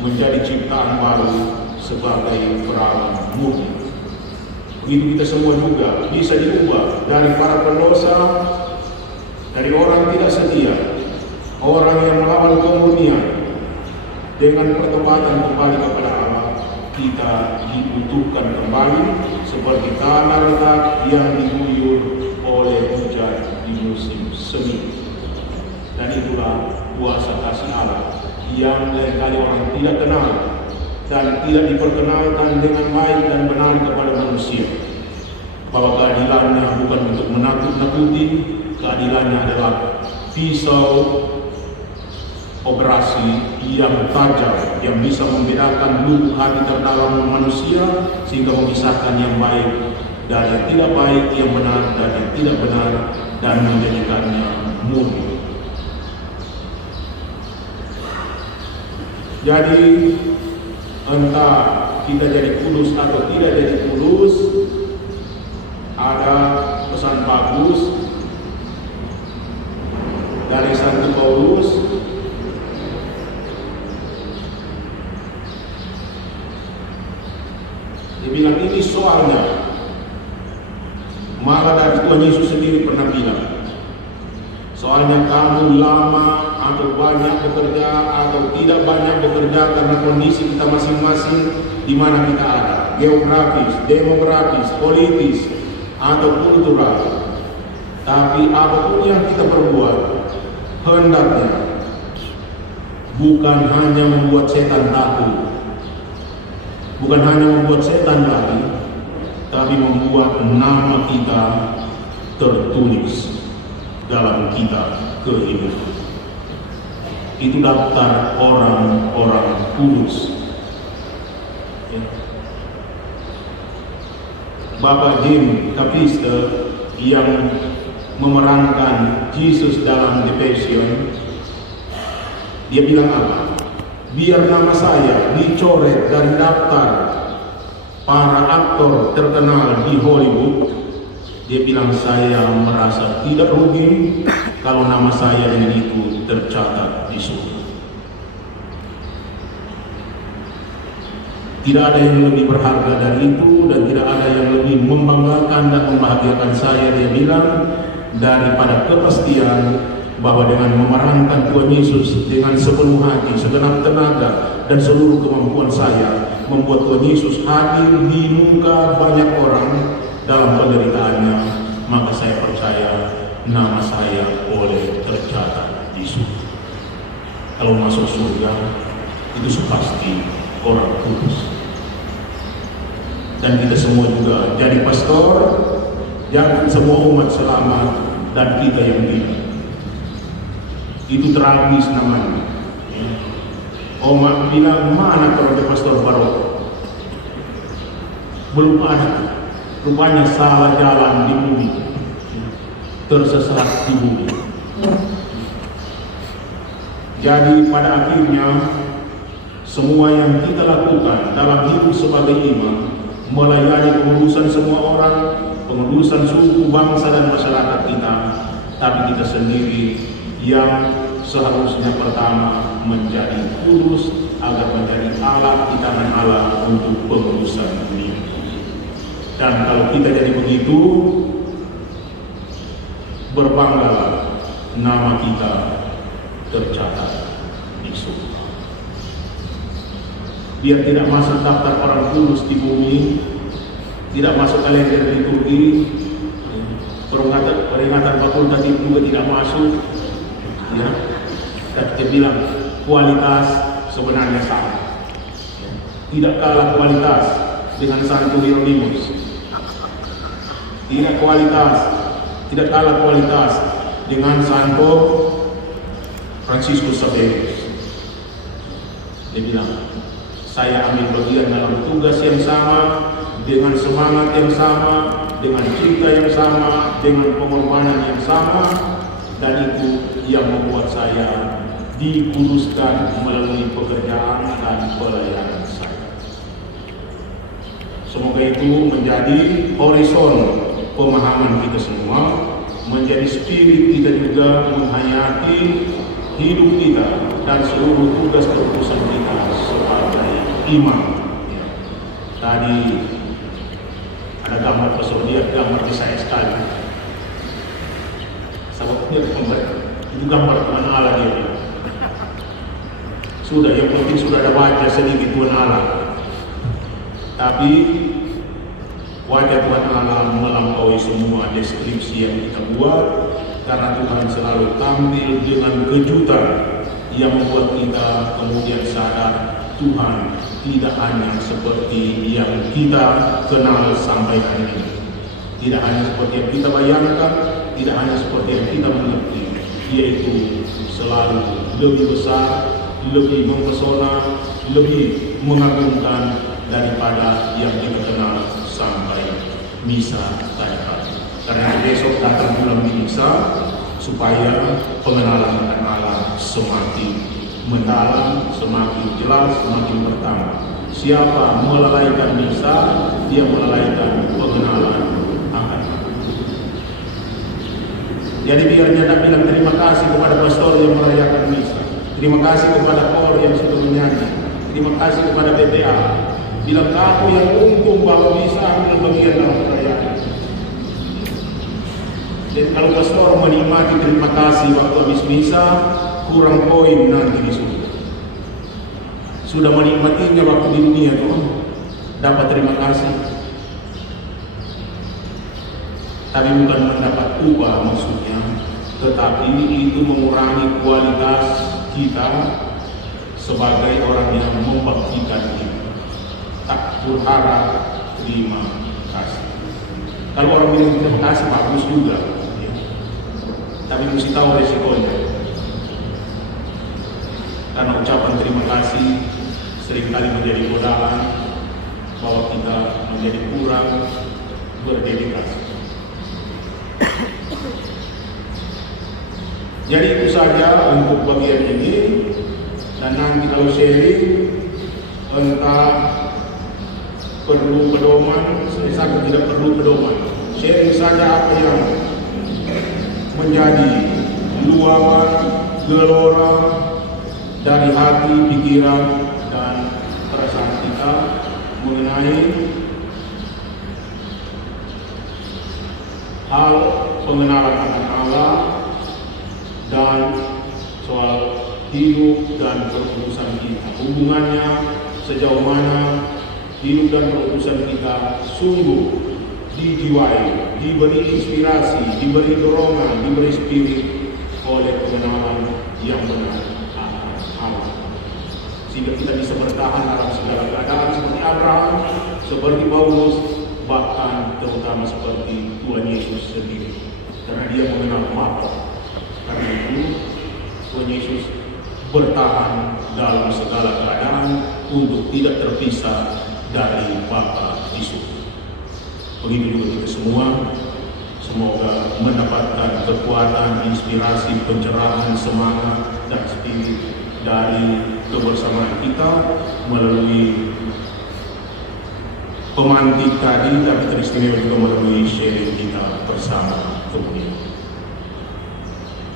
menjadi ciptaan baru sebagai perawan murni. Begitu kita semua juga bisa diubah dari para pendosa, dari orang tidak setia, orang yang melawan kemurnian, dengan pertobatan kembali kepada Allah. Kita dibutuhkan kembali seperti tanah retak yang diguyur oleh hujan di musim semi. Dan itulah kuasa kasih Allah yang lain-kali orang tidak kenal dan tidak diperkenalkan dengan baik dan benar kepada manusia. Bahwa keadilannya bukan untuk menakut-nakuti, keadilannya adalah pisau operasi yang tajam, yang bisa membedakan lubuk hati terdalam manusia sehingga memisahkan yang baik dari yang tidak baik, yang benar dan yang tidak benar, dan menjadikannya murni. Jadi entah kita jadi kudus atau tidak jadi kudus, ada pesan bagus dari Santo Paulus. Dia bilang ini soalnya, malah dari Tuhan Yesus sendiri pernah bilang, soalnya kamu lama atau banyak bekerja atau tidak banyak bekerja karena kondisi kita masing-masing di mana kita ada, geografis, demografis, politis, atau kultural. Tapi apapun yang kita perbuat, hendaknya bukan hanya membuat setan takut, bukan hanya membuat setan lari, tapi membuat nama kita tertulis dalam kitab kehidupan. Itu daftar orang-orang kudus. Bapak Jim Kapiste yang memerankan Yesus dalam The Passion, dia bilang apa? Biar nama saya dicoret dari daftar para aktor terkenal di Hollywood, Dia bilang, saya merasa tidak rugi kalau nama saya dengan itu tercatat di surga. Tidak ada yang lebih berharga dari itu, dan tidak ada yang lebih membanggakan dan membahagiakan saya, dia bilang, daripada kepastian bahwa dengan memerankan Tuhan Yesus dengan sepenuh hati, segenap tenaga, dan seluruh kemampuan saya, membuat Tuhan Yesus hadir di muka banyak orang dalam penderitaannya, maka saya percaya nama saya boleh tercatat di surga. Kalau masuk surga, itu pasti orang kudus. Dan kita semua juga jadi pastor, jangan semua umat selamat dan kita yang tidak. Itu tragis namanya. Umat bilang, mana kalau pastor baru? Belum ada. Rupanya salah jalan di bumi, tersesat di bumi. Jadi pada akhirnya semua yang kita lakukan dalam hidup sebagai imam, melayani pengurusan semua orang, pengurusan suku, bangsa dan masyarakat kita, tapi kita sendiri yang seharusnya pertama menjadi kudus agar menjadi alat di tangan Allah untuk pengurusan dunia. Dan kalau kita jadi begitu, berbanggalah, nama kita tercatat di surga. Biar tidak masuk daftar orang kudus di bumi, tidak masuk kalender liturgi, peringatan fakultatif juga tidak masuk, ya. Dan dia bilang kualitas sebenarnya sama, tidak kalah kualitas dengan Santo Hieronymus, tidak kalah kualitas dengan Santo Fransiskus Xaverius. Dia bilang, saya ambil bagian dalam tugas yang sama, dengan semangat yang sama, dengan cinta yang sama, dengan pengorbanan yang sama, dan itu yang membuat saya dikuduskan melalui pekerjaan dan pelayanan saya. Semoga itu menjadi horizon pemahaman kita semua, menjadi spirit kita juga menghayati hidup kita dan seluruh tugas keputusan kita sebagai imam. Ya. Tadi ada gambar gambar di saya sekali. Sebabnya itu gambar Tuhan Allah dia. Sudah, yang penting sudah ada wajah sedikit Tuhan Allah. Tapi wajah Tuhan Allah melampaui semua deskripsi yang kita buat, karena Tuhan selalu tampil dengan kejutan yang membuat kita kemudian sadar Tuhan tidak hanya seperti yang kita kenal sampai hari ini, tidak hanya seperti yang kita bayangkan, tidak hanya seperti yang kita mengerti, yaitu selalu lebih besar, lebih mempesona, lebih mengagumkan daripada yang kita kenal sampai misa tadi pagi. Karena besok datang bulan misa supaya pengenalan dengan Allah semakin mendalam, semakin jelas, semakin pertama. Siapa melalaikan misa, dia melalaikan pengenalan akan. Jadi biarnya tak bilang terima kasih kepada pastor yang merayakan misa, terima kasih kepada kor yang sudah menyanyi, terima kasih kepada BPA. Bilang aku yang untung bahwa bisa ambil bagian dalam perayaan. Dan kalau pastor menikmati terima kasih waktu habis misa, kurang poin nanti di surga. Sudah menikmatinya waktu di dunia tuh, dapat terima kasih, tapi bukan mendapat upah maksudnya, tetapi itu mengurangi kualitas kita sebagai orang yang membaktikan kita. Tak berharap terima kasih. Kalau orang bilang terima kasih bagus juga, ya. Tapi mesti tahu resikonya. Karena ucapan terima kasih seringkali menjadi godakan bahwa kita menjadi kurang berdedikasi. Jadi itu saja untuk bagian ini, dan nanti kalau sharing entah perlu pedoman, saya tidak perlu pedoman, sharing saja apa yang menjadi luapan gelora dari hati, pikiran, dan perasaan kita mengenai hal pengenalan akan Allah dan soal hidup dan keputusan kita. Hubungannya sejauh mana hidup dan keputusan kita sungguh dijiwai, diberi inspirasi, diberi dorongan, diberi spirit oleh pengenalan yang benar akan Allah. Sehingga kita bisa bertahan dalam segala keadaan seperti Abraham, seperti Paulus, bahkan terutama seperti Tuhan Yesus sendiri. Karena dia mengenal Bapa. Karena itu Tuhan Yesus bertahan dalam segala keadaan untuk tidak terpisah dari Bapa di surga. Begitu juga kita semua, semoga mendapatkan kekuatan, inspirasi, pencerahan, semangat, dan spirit dari kebersamaan kita melalui pemantik tadi, tapi teristimewa juga melalui sharing kita bersama kemudian.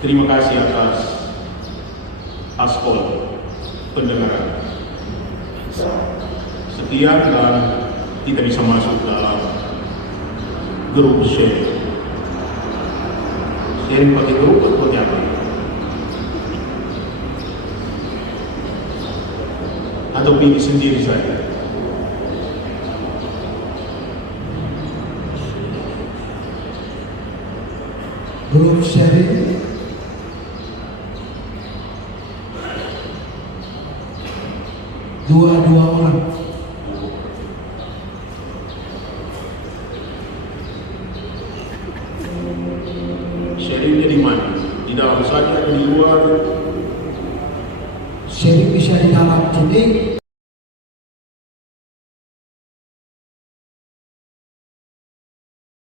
Terima kasih atas aspol pendengaran. Sekian, dan kita bisa masuk dalam grup sharing. Sharing pakai grup atau pakai apa? Atau pilih sendiri saja? Grup sharing dua orang. Sharingnya di mana? Di dalam saja atau di luar? Sharing bisa di dalam sini,